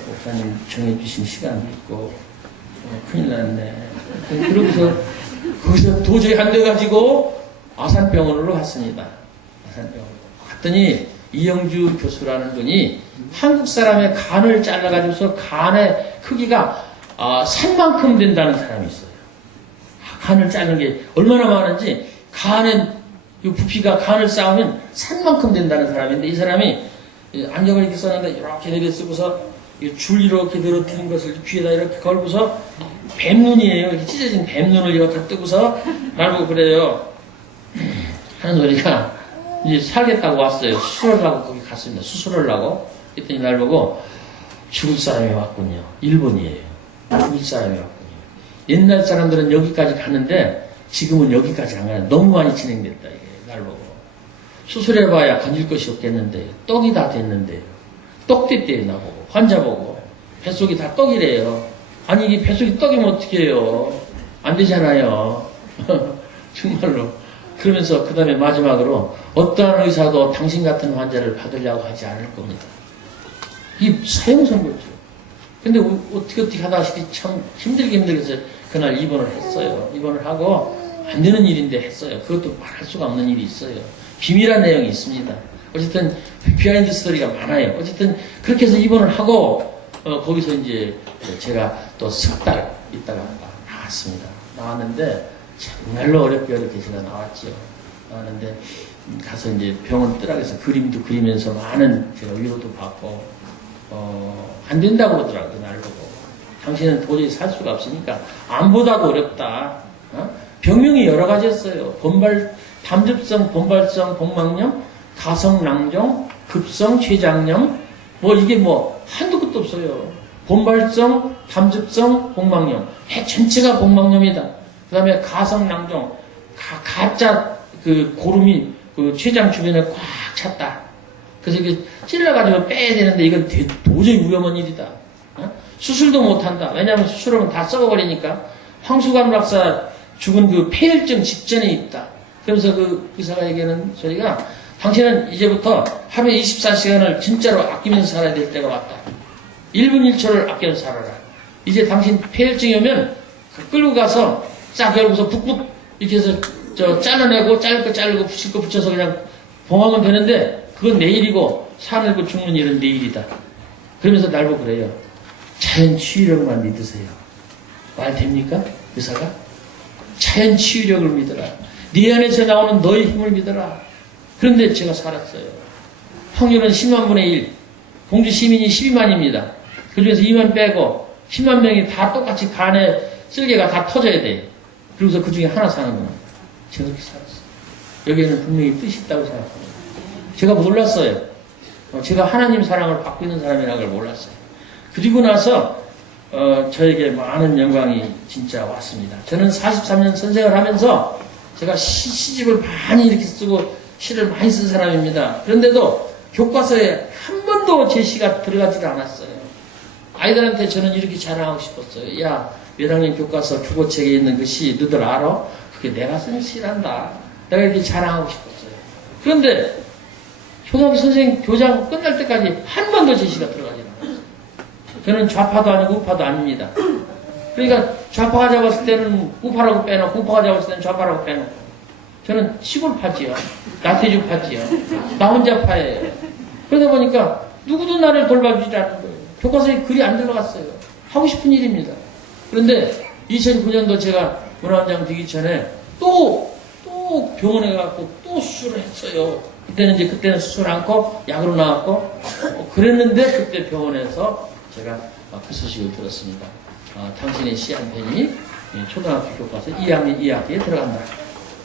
목사님 정해주신 시간도 있고 큰일 났네. 그러고서 거기서 도저히 안 돼가지고 아산병원으로 갔습니다. 아산병원으로 갔더니 이영주 교수라는 분이 한국 사람의 간을 잘라가지고서 간의 크기가 산만큼 된다는 사람이 있어요. 간을 자르는 게 얼마나 많은지 간에 이 부피가 간을 쌓으면 산만큼 된다는 사람인데 이 사람이 안경을 이렇게 썼는데 이렇게 내려 쓰고서 줄 이렇게 늘어뜨린 것을 귀에다 이렇게 걸고서 뱀눈이에요. 이렇게 찢어진 뱀눈을 이렇게 뜨고서 날고 그래요. 하는 소리가 이제 살겠다고 왔어요. 수술하려고 거기 갔습니다. 수술하려고. 그랬더니 날 보고 죽을 사람이 왔군요. 일본이에요. 죽을 사람이 왔군요. 옛날 사람들은 여기까지 가는데 지금은 여기까지 안 가요. 너무 많이 진행됐다. 이게 날 보고. 수술해봐야 건질 것이 없겠는데 떡이 다 됐는데요. 떡됐대요. 나보고. 환자 보고. 뱃속이 다 떡이래요. 아니 이게 뱃속이 떡이면 어떻게 해요. 안 되잖아요. 정말로. 그러면서 그 다음에 마지막으로 어떠한 의사도 당신 같은 환자를 받으려고 하지 않을 겁니다. 이 사형선고죠. 근데 어떻게 하다가 참 힘들게 해서 그날 입원을 했어요. 입원을 하고 안 되는 일인데 했어요. 그것도 말할 수가 없는 일이 있어요. 비밀한 내용이 있습니다. 어쨌든 비하인드 스토리가 많아요. 어쨌든 그렇게 해서 입원을 하고 거기서 이제 제가 또 석 달 있다가 나왔습니다. 나왔는데 정말로 어렵게 제가 나왔지요. 나왔는데 가서 이제 병원 뜨락에서 그림도 그리면서 많은 제가 위로도 받고 안 된다고 그러더라고요. 날 보고. 당신은 도저히 살 수가 없으니까 암보다도 어렵다. 병명이 여러 가지였어요. 담즙성, 본발성, 복막염, 가성낭종, 급성, 췌장염, 이게 한두 끝도 없어요. 본발성, 담즙성, 복막염. 해 전체가 복막염이다. 그 다음에 가성낭종, 가짜 고름이 췌장 주변에 꽉 찼다. 그래서 이게 찔러가지고 빼야 되는데 이건 도저히 위험한 일이다. 수술도 못한다. 왜냐하면 수술하면 다 썩어버리니까. 황수관 박사 죽은 그 폐혈증 직전에 있다. 그러면서 그 의사가 얘기하는 소리가 당신은 이제부터 하루에 24시간을 진짜로 아끼면서 살아야 될 때가 왔다. 1분 1초를 아껴서 살아라. 이제 당신 폐혈증이 오면 끌고 가서 쫙 열고서 북북 이렇게 해서 잘라내고 자를 거 자르고 붙일 거 붙여서 그냥 봉하면 되는데 그건 내일이고 사늘고 죽는 일은 내일이다. 그러면서 날 보고 그래요. 자연 치유력만 믿으세요. 말 됩니까? 의사가? 자연 치유력을 믿어라. 네 안에서 나오는 너의 힘을 믿어라. 그런데 제가 살았어요. 확률은 10만 분의 1. 공주 시민이 12만입니다. 그 중에서 2만 빼고 10만 명이 다 똑같이 간에 쓸개가 다 터져야 돼. 그러고서 그 중에 하나 사는구나. 제가 그렇게 살았어요. 여기에는 분명히 뜻이 있다고 생각합니다. 제가 몰랐어요. 제가 하나님 사랑을 받고 있는 사람이라는 걸 몰랐어요. 그리고 나서 저에게 많은 영광이 진짜 왔습니다. 저는 43년 선생을 하면서 제가 시집을 많이 이렇게 쓰고 시를 많이 쓴 사람입니다. 그런데도 교과서에 한 번도 제 시가 들어가지도 않았어요. 아이들한테 저는 이렇게 자랑하고 싶었어요. 야, 몇 학년 교과서 국어책에 있는 그 시 너들 알아? 그게 내가 쓴 시란다. 내가 이렇게 자랑하고 싶었어요. 그런데 초등학교 선생님 교장 끝날 때까지 한 번도 제 시가 들어가지 않았어요. 저는 좌파도 아니고 우파도 아닙니다. 그러니까 좌파가 잡았을 때는 우파라고 빼놓고 우파가 잡았을 때는 좌파라고 빼놓고 저는 시골파지요. 나태주파지요. 나 혼자 파예요. 그러다 보니까 누구도 나를 돌봐주지 않는 거예요. 교과서에 글이 안 들어갔어요. 하고 싶은 일입니다. 그런데 2009년도 제가 문화원장 되기 전에 또 병원에 가고 또 수술을 했어요. 그때는 수술 않고 약으로 나왔고 그랬는데 그때 병원에서 제가 그 소식을 들었습니다. 당신의 시 한 편이 초등학교 교과서 2학년 2학기에 들어간다.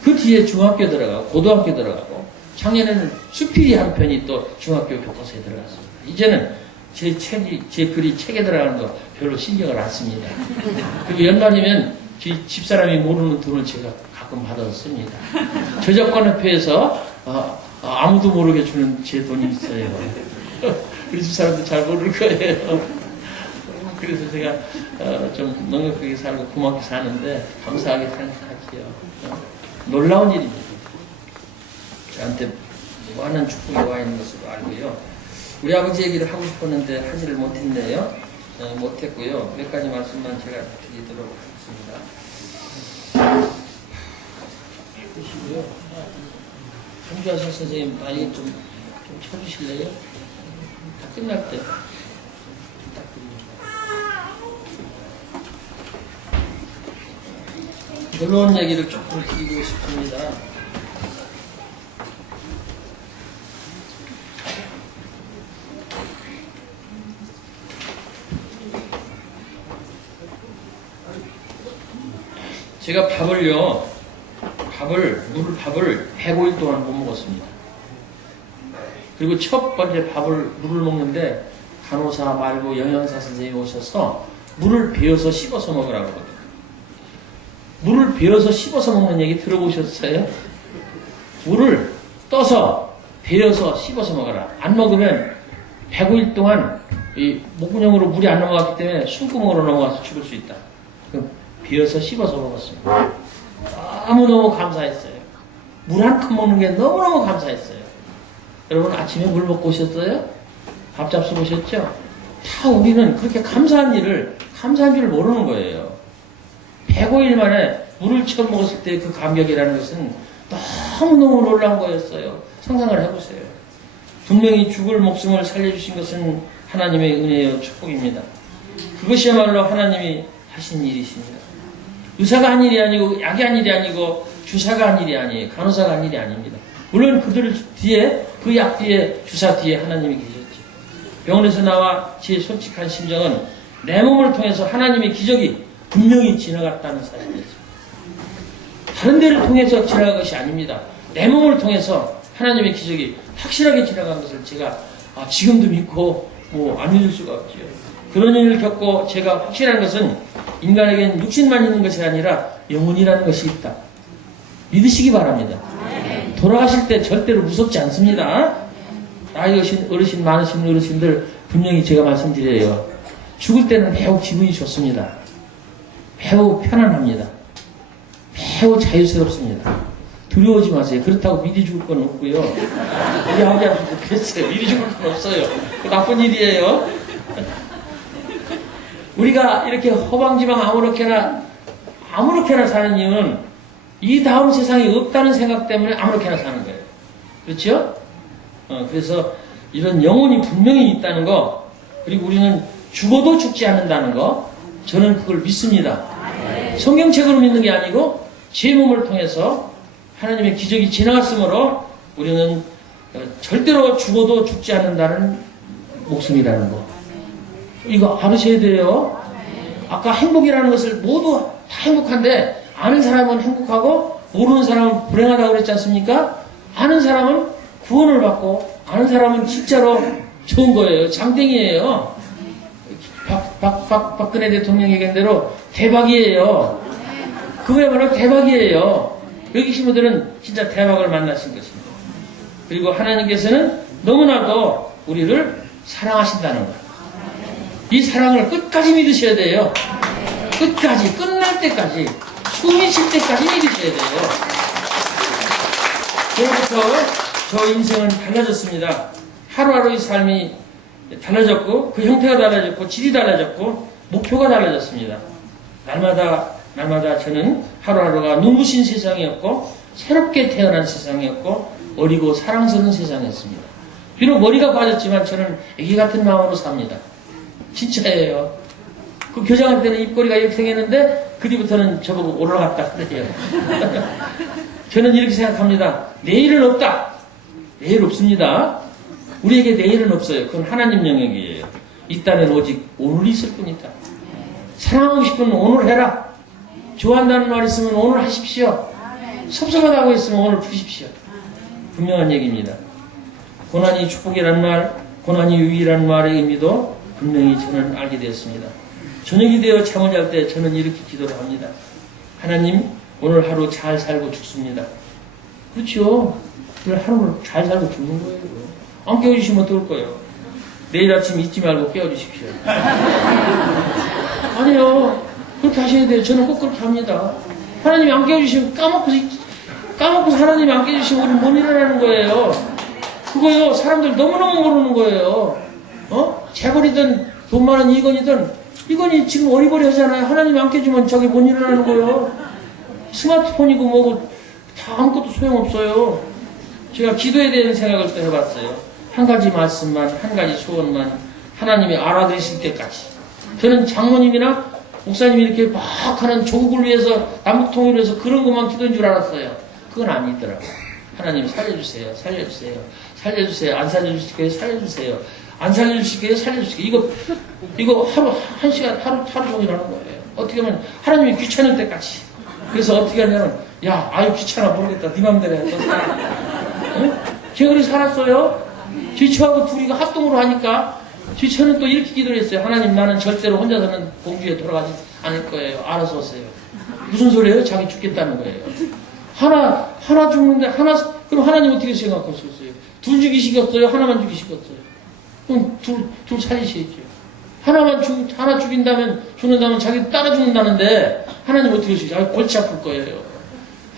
그 뒤에 중학교 들어가고 고등학교 들어가고 작년에는 수필이 한 편이 또 중학교 교과서에 들어갔습니다. 이제는 제 글이 책에 들어가는 거 별로 신경을 안 씁니다. 그리고 연말이면 집사람이 모르는 돈을 제가 가끔 받아서 씁니다. 저작권협회에서 아무도 모르게 주는 제 돈이 있어요. 우리 집사람도 잘 모를 거예요. 그래서 제가 좀 넉넉하게 살고 고맙게 사는데 감사하게 생각하지요. 놀라운 일입니다. 저한테 많은 축복이 와 있는 것으로 알고요. 우리 아버지 얘기를 하고 싶었는데 하지를 못했네요. 못했고요. 몇 가지 말씀만 제가 드리도록 하겠습니다. 보시고요. 한주하신 선생님, 나 이거 좀 쳐주실래요? 다 끝날 때. 결론 얘기를 조금 드리고 싶습니다. 제가 밥을 105일 동안 못 먹었습니다. 그리고 첫 번째 물을 먹는데 간호사 말고 영양사 선생님이 오셔서 물을 베어서 씹어서 먹으라고 하거든요. 물을 베어서 씹어서 먹는 얘기 들어보셨어요? 물을 떠서 베어서 씹어서 먹어라. 안 먹으면 105일 동안 이 목구멍으로 물이 안 넘어갔기 때문에 숨구멍으로 넘어가서 죽을 수 있다. 그럼 베어서 씹어서 먹었습니다. 너무너무 감사했어요. 물 한 컵 먹는 게 너무너무 감사했어요. 여러분 아침에 물 먹고 오셨어요? 밥 잡수 보셨죠? 다 우리는 그렇게 감사한 줄 모르는 거예요. 105일 만에 물을 처음 먹었을 때 그 감격이라는 것은 너무너무 놀라운 거였어요. 상상을 해보세요. 분명히 죽을 목숨을 살려주신 것은 하나님의 은혜요 축복입니다. 그것이야말로 하나님이 하신 일이십니다. 의사가 한 일이 아니고 약이 한 일이 아니고 주사가 한 일이 아니에요. 간호사가 한 일이 아닙니다. 물론 그들 뒤에 그 약 뒤에 주사 뒤에 하나님이 계셨죠. 병원에서 나와 제 솔직한 심정은 내 몸을 통해서 하나님의 기적이 분명히 지나갔다는 사실이었습니다. 다른 데를 통해서 지나간 것이 아닙니다. 내 몸을 통해서 하나님의 기적이 확실하게 지나간 것을 제가 지금도 믿고 안 믿을 수가 없지요. 그런 일을 겪고 제가 확실한 것은 인간에겐 육신만 있는 것이 아니라 영혼이라는 것이 있다. 믿으시기 바랍니다. 돌아가실 때 절대로 무섭지 않습니다. 나이 어르신 많으신 어르신들 분명히 제가 말씀드려요. 죽을 때는 매우 기분이 좋습니다. 매우 편안합니다. 매우 자유스럽습니다. 두려워하지 마세요. 그렇다고 미리 죽을 건 없고요. 우리 아버지한테도 그랬어요. 미리 죽을 건 없어요. 그 나쁜 일이에요. 우리가 이렇게 허방지방 아무렇게나 사는 이유는 이 다음 세상이 없다는 생각 때문에 아무렇게나 사는 거예요. 그렇죠? 그래서 이런 영혼이 분명히 있다는 거, 그리고 우리는 죽어도 죽지 않는다는 거, 저는 그걸 믿습니다. 성경책으로 믿는 게 아니고 제 몸을 통해서 하나님의 기적이 지나갔으므로 우리는 절대로 죽어도 죽지 않는다는 목숨이라는 거. 이거 알으셔야 돼요. 아까 행복이라는 것을 모두 다 행복한데 아는 사람은 행복하고 모르는 사람은 불행하다고 그랬지 않습니까? 아는 사람은 구원을 받고 아는 사람은 진짜로 좋은 거예요. 장땡이에요. 박근혜 대통령 얘기한 대로 대박이에요. 그거야말로 대박이에요. 여기 계신 분들은 진짜 대박을 만나신 것입니다. 그리고 하나님께서는 너무나도 우리를 사랑하신다는 것. 이 사랑을 끝까지 믿으셔야 돼요. 끝까지, 끝날 때까지, 숨이 쉴 때까지 믿으셔야 돼요. 그로부터 저 인생은 달라졌습니다. 하루하루의 삶이 달라졌고, 그 형태가 달라졌고, 질이 달라졌고, 목표가 달라졌습니다. 날마다 저는 하루하루가 눈부신 세상이었고, 새롭게 태어난 세상이었고, 어리고 사랑스러운 세상이었습니다. 비록 머리가 빠졌지만 저는 애기 같은 마음으로 삽니다. 진짜예요. 그 교장할 때는 입꼬리가 이렇게 생겼는데 그 뒤부터는 저보고 올라갔다 그래요. 저는 이렇게 생각합니다. 내일은 없다. 내일 없습니다. 우리에게 내일은 없어요. 그건 하나님 영역이에요. 있다면 오직 오늘 있을 뿐이다. 사랑하고 싶으면 오늘 해라. 좋아한다는 말 있으면 오늘 하십시오. 섭섭하다고 했으면 오늘 푸십시오. 분명한 얘기입니다. 고난이 축복이라는 말, 고난이 유익이라는 말의 의미도 분명히 저는 알게 되었습니다. 저녁이 되어 잠을 잘 때 저는 이렇게 기도를 합니다. 하나님, 오늘 하루 잘 살고 죽습니다. 그렇죠. 오늘 하루를 잘 살고 죽는 거예요. 안 깨워주시면 어떨 거예요? 내일 아침 잊지 말고 깨워주십시오. 아니요. 그렇게 하셔야 돼요. 저는 꼭 그렇게 합니다. 하나님이 안 깨워주시면 까먹고서 하나님이 안 깨워주시면 우리는 못 일어나는 거예요. 그거요, 사람들 너무너무 모르는 거예요. 재벌이든 돈 많은 이건이든, 이건이 지금 어리버리 하잖아요. 하나님 안 깨주면 저게 못 일어나는 거예요. 스마트폰이고 뭐고 다 아무것도 소용없어요. 제가 기도에 대한 생각을 또 해봤어요. 한 가지 말씀만, 한 가지 소원만 하나님이 알아들으실 때까지. 저는 장모님이나 목사님이 이렇게 막 하는 조국을 위해서, 남북통일을 위해서 그런 것만 기도인 줄 알았어요. 그건 아니더라고요. 하나님 살려주세요. 살려주세요. 살려주세요. 안 살려주실게요. 살려주세요. 안 살려주실게요. 살려주실게요. 이거 하루, 한 시간, 하루 종일 하는 거예요. 어떻게 하면 하나님이 귀찮을 때까지. 그래서 어떻게 하냐면, 야, 아유, 귀찮아. 모르겠다. 네 맘대로 해. 너 살아. 응? 제가 그렇게 살았어요. 지처하고 둘이가 합동으로 하니까, 지처는 또 이렇게 기도를 했어요. 하나님, 나는 절대로 혼자서는 공주에 돌아가지 않을 거예요. 알아서 오세요. 무슨 소리예요? 자기 죽겠다는 거예요. 하나 죽는데, 그럼 하나님 어떻게 생각하셨어요? 둘 죽이시겠어요? 하나만 죽이시겠어요? 그럼 둘 살리시겠죠. 하나 죽는다면 자기 따라 죽는다는데, 하나님 어떻게 하시죠? 아, 골치 아플 거예요.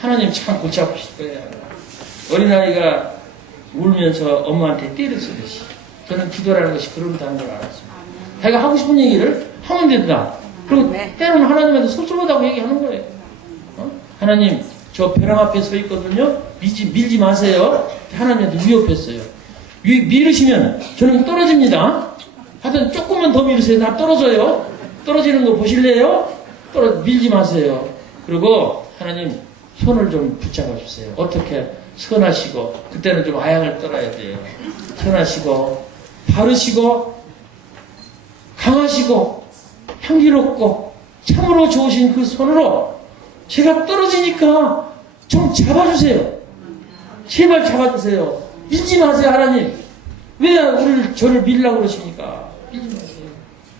하나님 참 골치 아프실 거예요. 어린아이가 울면서 엄마한테 때를 쓰듯이. 저는 기도라는 것이 그런다는 걸 알았습니다. 자기가 하고 싶은 얘기를 하면 된다. 그리고 때로는 하나님한테 섭섭하다고 얘기하는 거예요. 하나님, 저 벼랑 앞에 서 있거든요. 밀지 마세요. 하나님한테 위협했어요. 밀으시면 저는 떨어집니다. 하여튼 조금만 더 밀으세요. 나 떨어져요. 떨어지는 거 보실래요? 밀지 마세요. 그리고 하나님 손을 좀 붙잡아 주세요. 어떻게? 선하시고, 그때는 좀 아양을 떨어야 돼요. 선하시고, 바르시고, 강하시고, 향기롭고, 참으로 좋으신 그 손으로 제가 떨어지니까 좀 잡아주세요. 제발 잡아주세요. 밀지 마세요, 하나님. 왜 저를 밀라고 그러십니까? 밀지 마세요.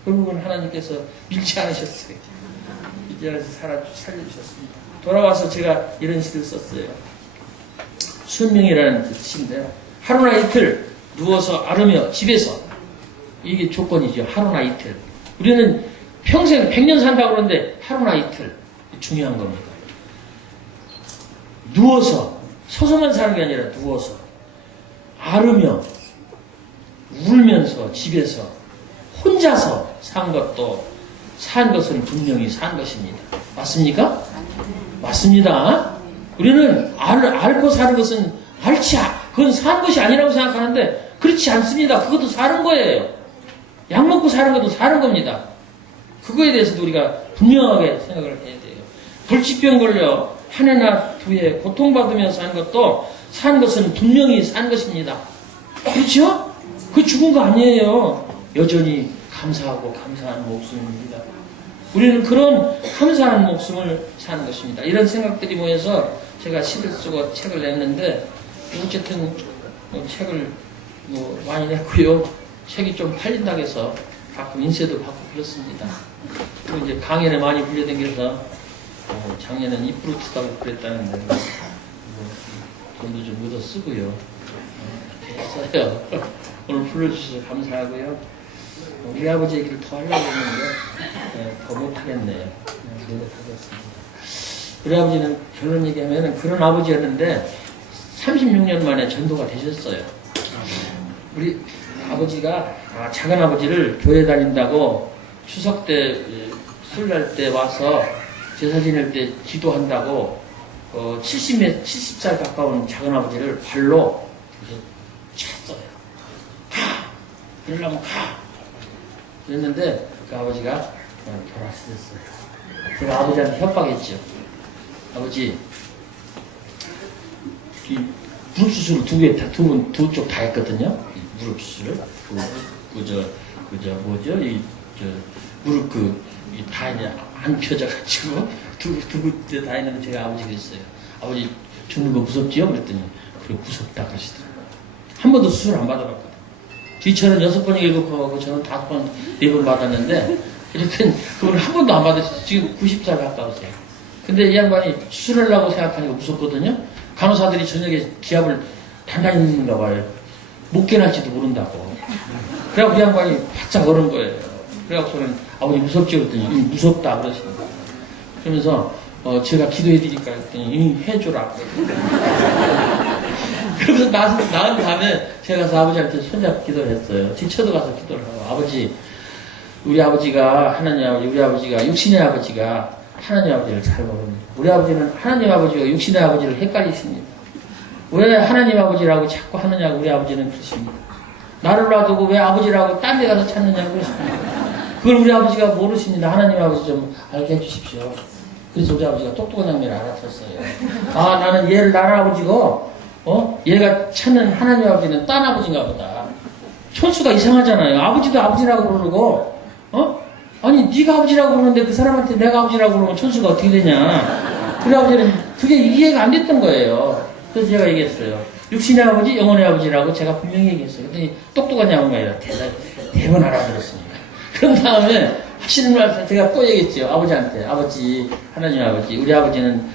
결국은 하나님께서 밀지 않으셨어요. 밀지 않아서 살려주셨습니다. 돌아와서 제가 이런 시를 썼어요. 순명이라는 뜻인데요. 하루나 이틀 누워서 앓으며 집에서, 이게 조건이죠. 하루나 이틀. 우리는 평생 100년 산다고 그러는데 하루나 이틀 중요한 겁니다. 누워서, 서서만 사는 게 아니라 누워서 앓으며 울면서 집에서 혼자서 산 것은 분명히 산 것입니다. 맞습니까? 맞습니다. 우리는 앓고 사는 것은 그건 사는 것이 아니라고 생각하는데 그렇지 않습니다. 그것도 사는 거예요. 약 먹고 사는 것도 사는 겁니다. 그거에 대해서도 우리가 분명하게 생각을 해야 돼요. 불치병 걸려 한 해나 두 해 고통받으며 사는 것도 사는 것은 분명히 산 것입니다. 그렇죠? 그 죽은 거 아니에요. 여전히 감사하고 감사한 목숨입니다. 우리는 그런 감사한 목숨을 사는 것입니다. 이런 생각들이 모여서 제가 시를 쓰고 책을 냈는데, 어쨌든 책을 많이 냈고요. 책이 좀 팔린다고 해서 가끔 인쇄도 받고 그렇습니다. 그리고 이제 강연에 많이 불려다녀서 작년엔 이프루트다고 그랬다는데 돈도 좀 묻어 쓰고요. 이렇게 했어요. 오늘 불러주셔서 감사하고요. 우리 아버지 얘기를 더 하려고 했는데 더 못하겠네요. 노력하겠습니다. 우리 아버지는 결혼 얘기하면 그런 아버지였는데 36년 만에 전도가 되셨어요. 우리 아버지가 작은 아버지를 교회 다닌다고 추석 때 설날 때 와서 제사 지낼 때 기도한다고 70살 가까운 작은 아버지를 발로 찼어요. 가! 그러려면 가! 그랬는데 그 아버지가 돌아가셨어요. 제가 아버지한테 협박했죠. 아버지, 무릎 수술을 두 쪽 다 했거든요. 무릎 수술을. 무릎 다 이제 안 펴져가지고 두 군데 다 했는데 제가 아버지 그랬어요. 아버지 죽는 거 무섭지요? 그랬더니 그래 무섭다 그러시더라고요. 한 번도 수술 안 받아봤거든요. 뒤처는 6번, 7번 하고 저는 5번, 4번 받았는데 이렇게 그걸 한 번도 안 받았어요. 지금 90살 가까우세요. 근데 이 양반이 수술하려고 생각하니까 무섭거든요. 간호사들이 저녁에 기압을 단단히 넣는가 봐요. 못 깨날지도 모른다고. 그래갖고 그 양반이 바짝 얼은 거예요. 그래갖고는 아버지 무섭지 그랬더니 무섭다 그러시는 거예요. 그러면서 제가 기도해드릴까 했더니 해줘라. 그래서 낳은 다음에 제가 가서 아버지한테 손잡고 기도를 했어요. 지쳐도 가서 기도를 하고, 아버지, 우리 아버지가, 하나님 아버지, 우리 아버지가, 육신의 아버지가 하나님 아버지를 잘 모릅니다. 우리 아버지는 하나님 아버지와 육신의 아버지를 헷갈리십니다. 왜 하나님 아버지라고 자꾸 하느냐고 우리 아버지는 그러십니다. 나를 놔두고 왜 아버지라고 딴 데 가서 찾느냐고 그러십니다. 그걸 우리 아버지가 모르십니다. 하나님 아버지 좀 알게 해주십시오. 그래서 우리 아버지가 똑똑한 장면을 알아들었어요. 아, 나는 얘를 나를 아버지고, 얘가 찾는 하나님 아버지는 딴 아버지인가 보다. 촌수가 이상하잖아요. 아버지도 아버지라고 그러고, 아니, 네가 아버지라고 그러는데 그 사람한테 내가 아버지라고 그러면 촌수가 어떻게 되냐. 우리 아버지는 그게 이해가 안 됐던 거예요. 그래서 제가 얘기했어요. 육신의 아버지, 영혼의 아버지라고 제가 분명히 얘기했어요. 그랬더니 똑똑한 양반이라 대번 알아들었습니다. 그런 다음에 하시는 말씀 제가 또 얘기했죠. 아버지한테. 아버지, 하나님 아버지, 우리 아버지는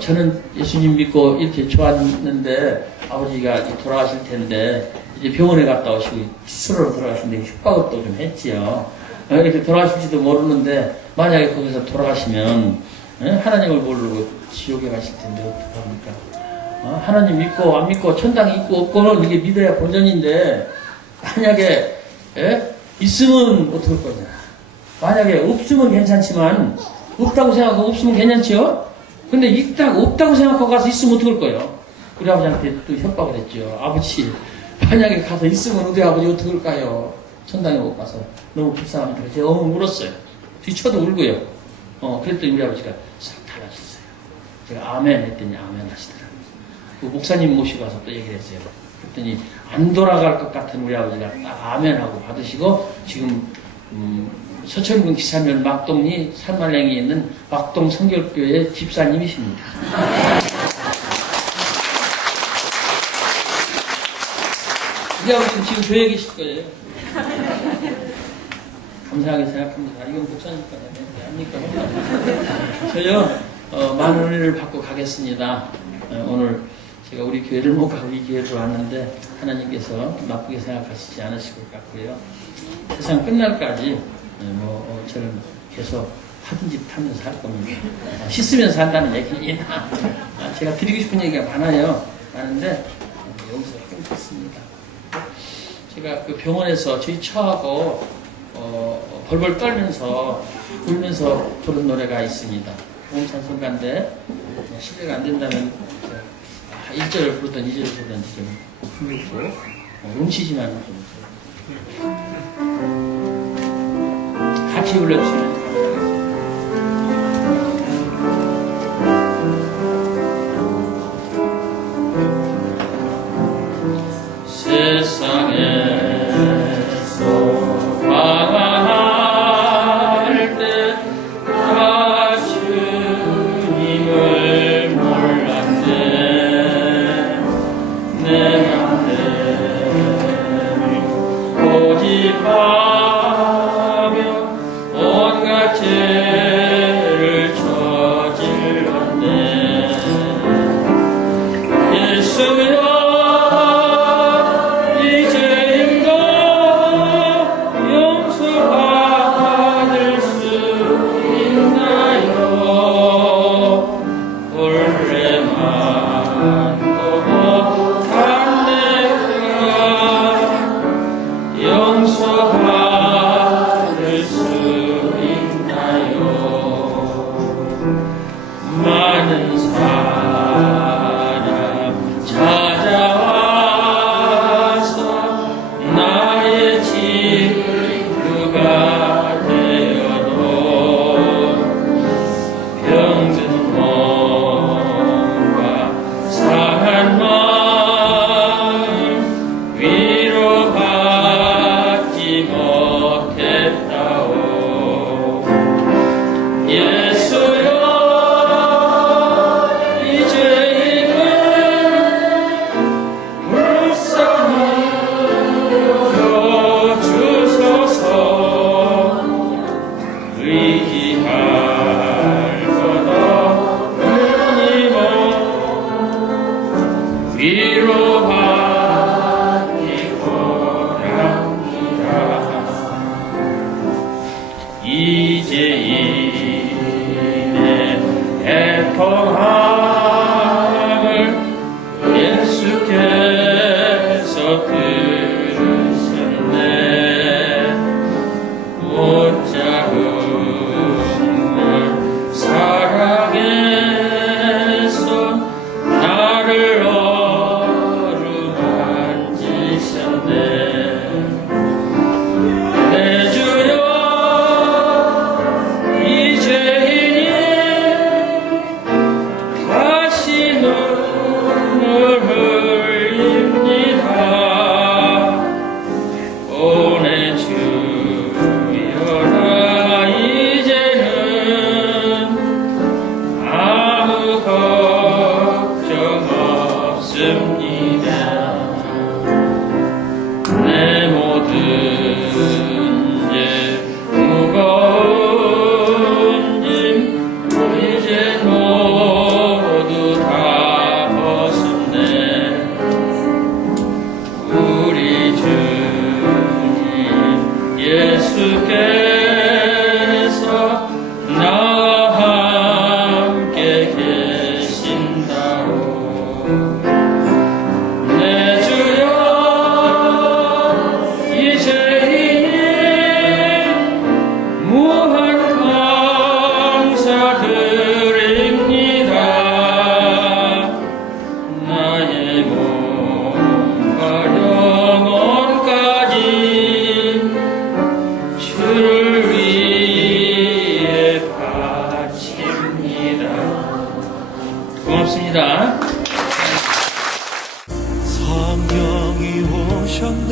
저는 예수님 믿고 이렇게 좋았는데 아버지가 돌아가실 텐데 이제 병원에 갔다 오시고 수술로 돌아가시는데 휴가도 좀 했지요. 이렇게 돌아가실지도 모르는데 만약에 거기서 돌아가시면 하나님을 모르고 지옥에 가실 텐데 어떡합니까? 하나님 믿고 안 믿고 천당이 있고 없고는 이게 믿어야 본전인데 만약에 있으면 어떡할 거냐. 만약에 없으면 괜찮지만 없다고 생각하고 없으면 괜찮지요? 근데 없다고 생각하고 가서 있으면 어떡할 거예요? 우리 아버지한테 또 협박을 했죠. 아버지, 만약에 가서 있으면 우리 아버지 어떡할까요? 천당에 못 가서 너무 불쌍합니다. 제가 어머 울었어요. 뒤쳐도 울고요. 그랬더니 우리 아버지가 싹 달라졌어요. 제가 아멘 했더니 아멘 하시더라고요. 그 목사님 모시고 와서 또 얘기를 했어요. 그랬더니 안 돌아갈 것 같은 우리 아버지가 딱 아멘하고 받으시고 지금 서천군 기산면 막동리 산말랭이에 있는 막동 성결교회 집사님이십니다. 우리 아버지는 지금 교회에 계실 거예요. 감사하게 생각합니다. 이건 목사님 거냐? 아닙니까? 저요, 많은 은혜를 받고 가겠습니다. 오늘 제가 우리 교회를 못 가고 이 교회로 왔는데 하나님께서 나쁘게 생각하시지 않으실 것 같고요. 세상 끝날까지 저는 계속 하던 짓 하면서 할 겁니다. 씻으면서 한다는 얘기입니다. 제가 드리고 싶은 얘기가 많은데 여기서 끊겠습니다. 제가 그 병원에서 저희 처하고 벌벌 떨면서 울면서 부른 노래가 있습니다. 보험찬송가인데 실례가 안 된다면 1절을 부르던 2절을 부르던 좀 부르고 음치지만 좀 같이 불러주시면 이제인의 애통함을 예수께 내 모든 죄 무거운 짐 이제 모두 다 벗었네. 우리 주님 예수께서 나와 함께 계신다오. 내 주여 이제니 무한 감사드립니다. 나의 몸과 영혼까지 주를 위해 바칩니다. 고맙습니다. 성령이 오셨네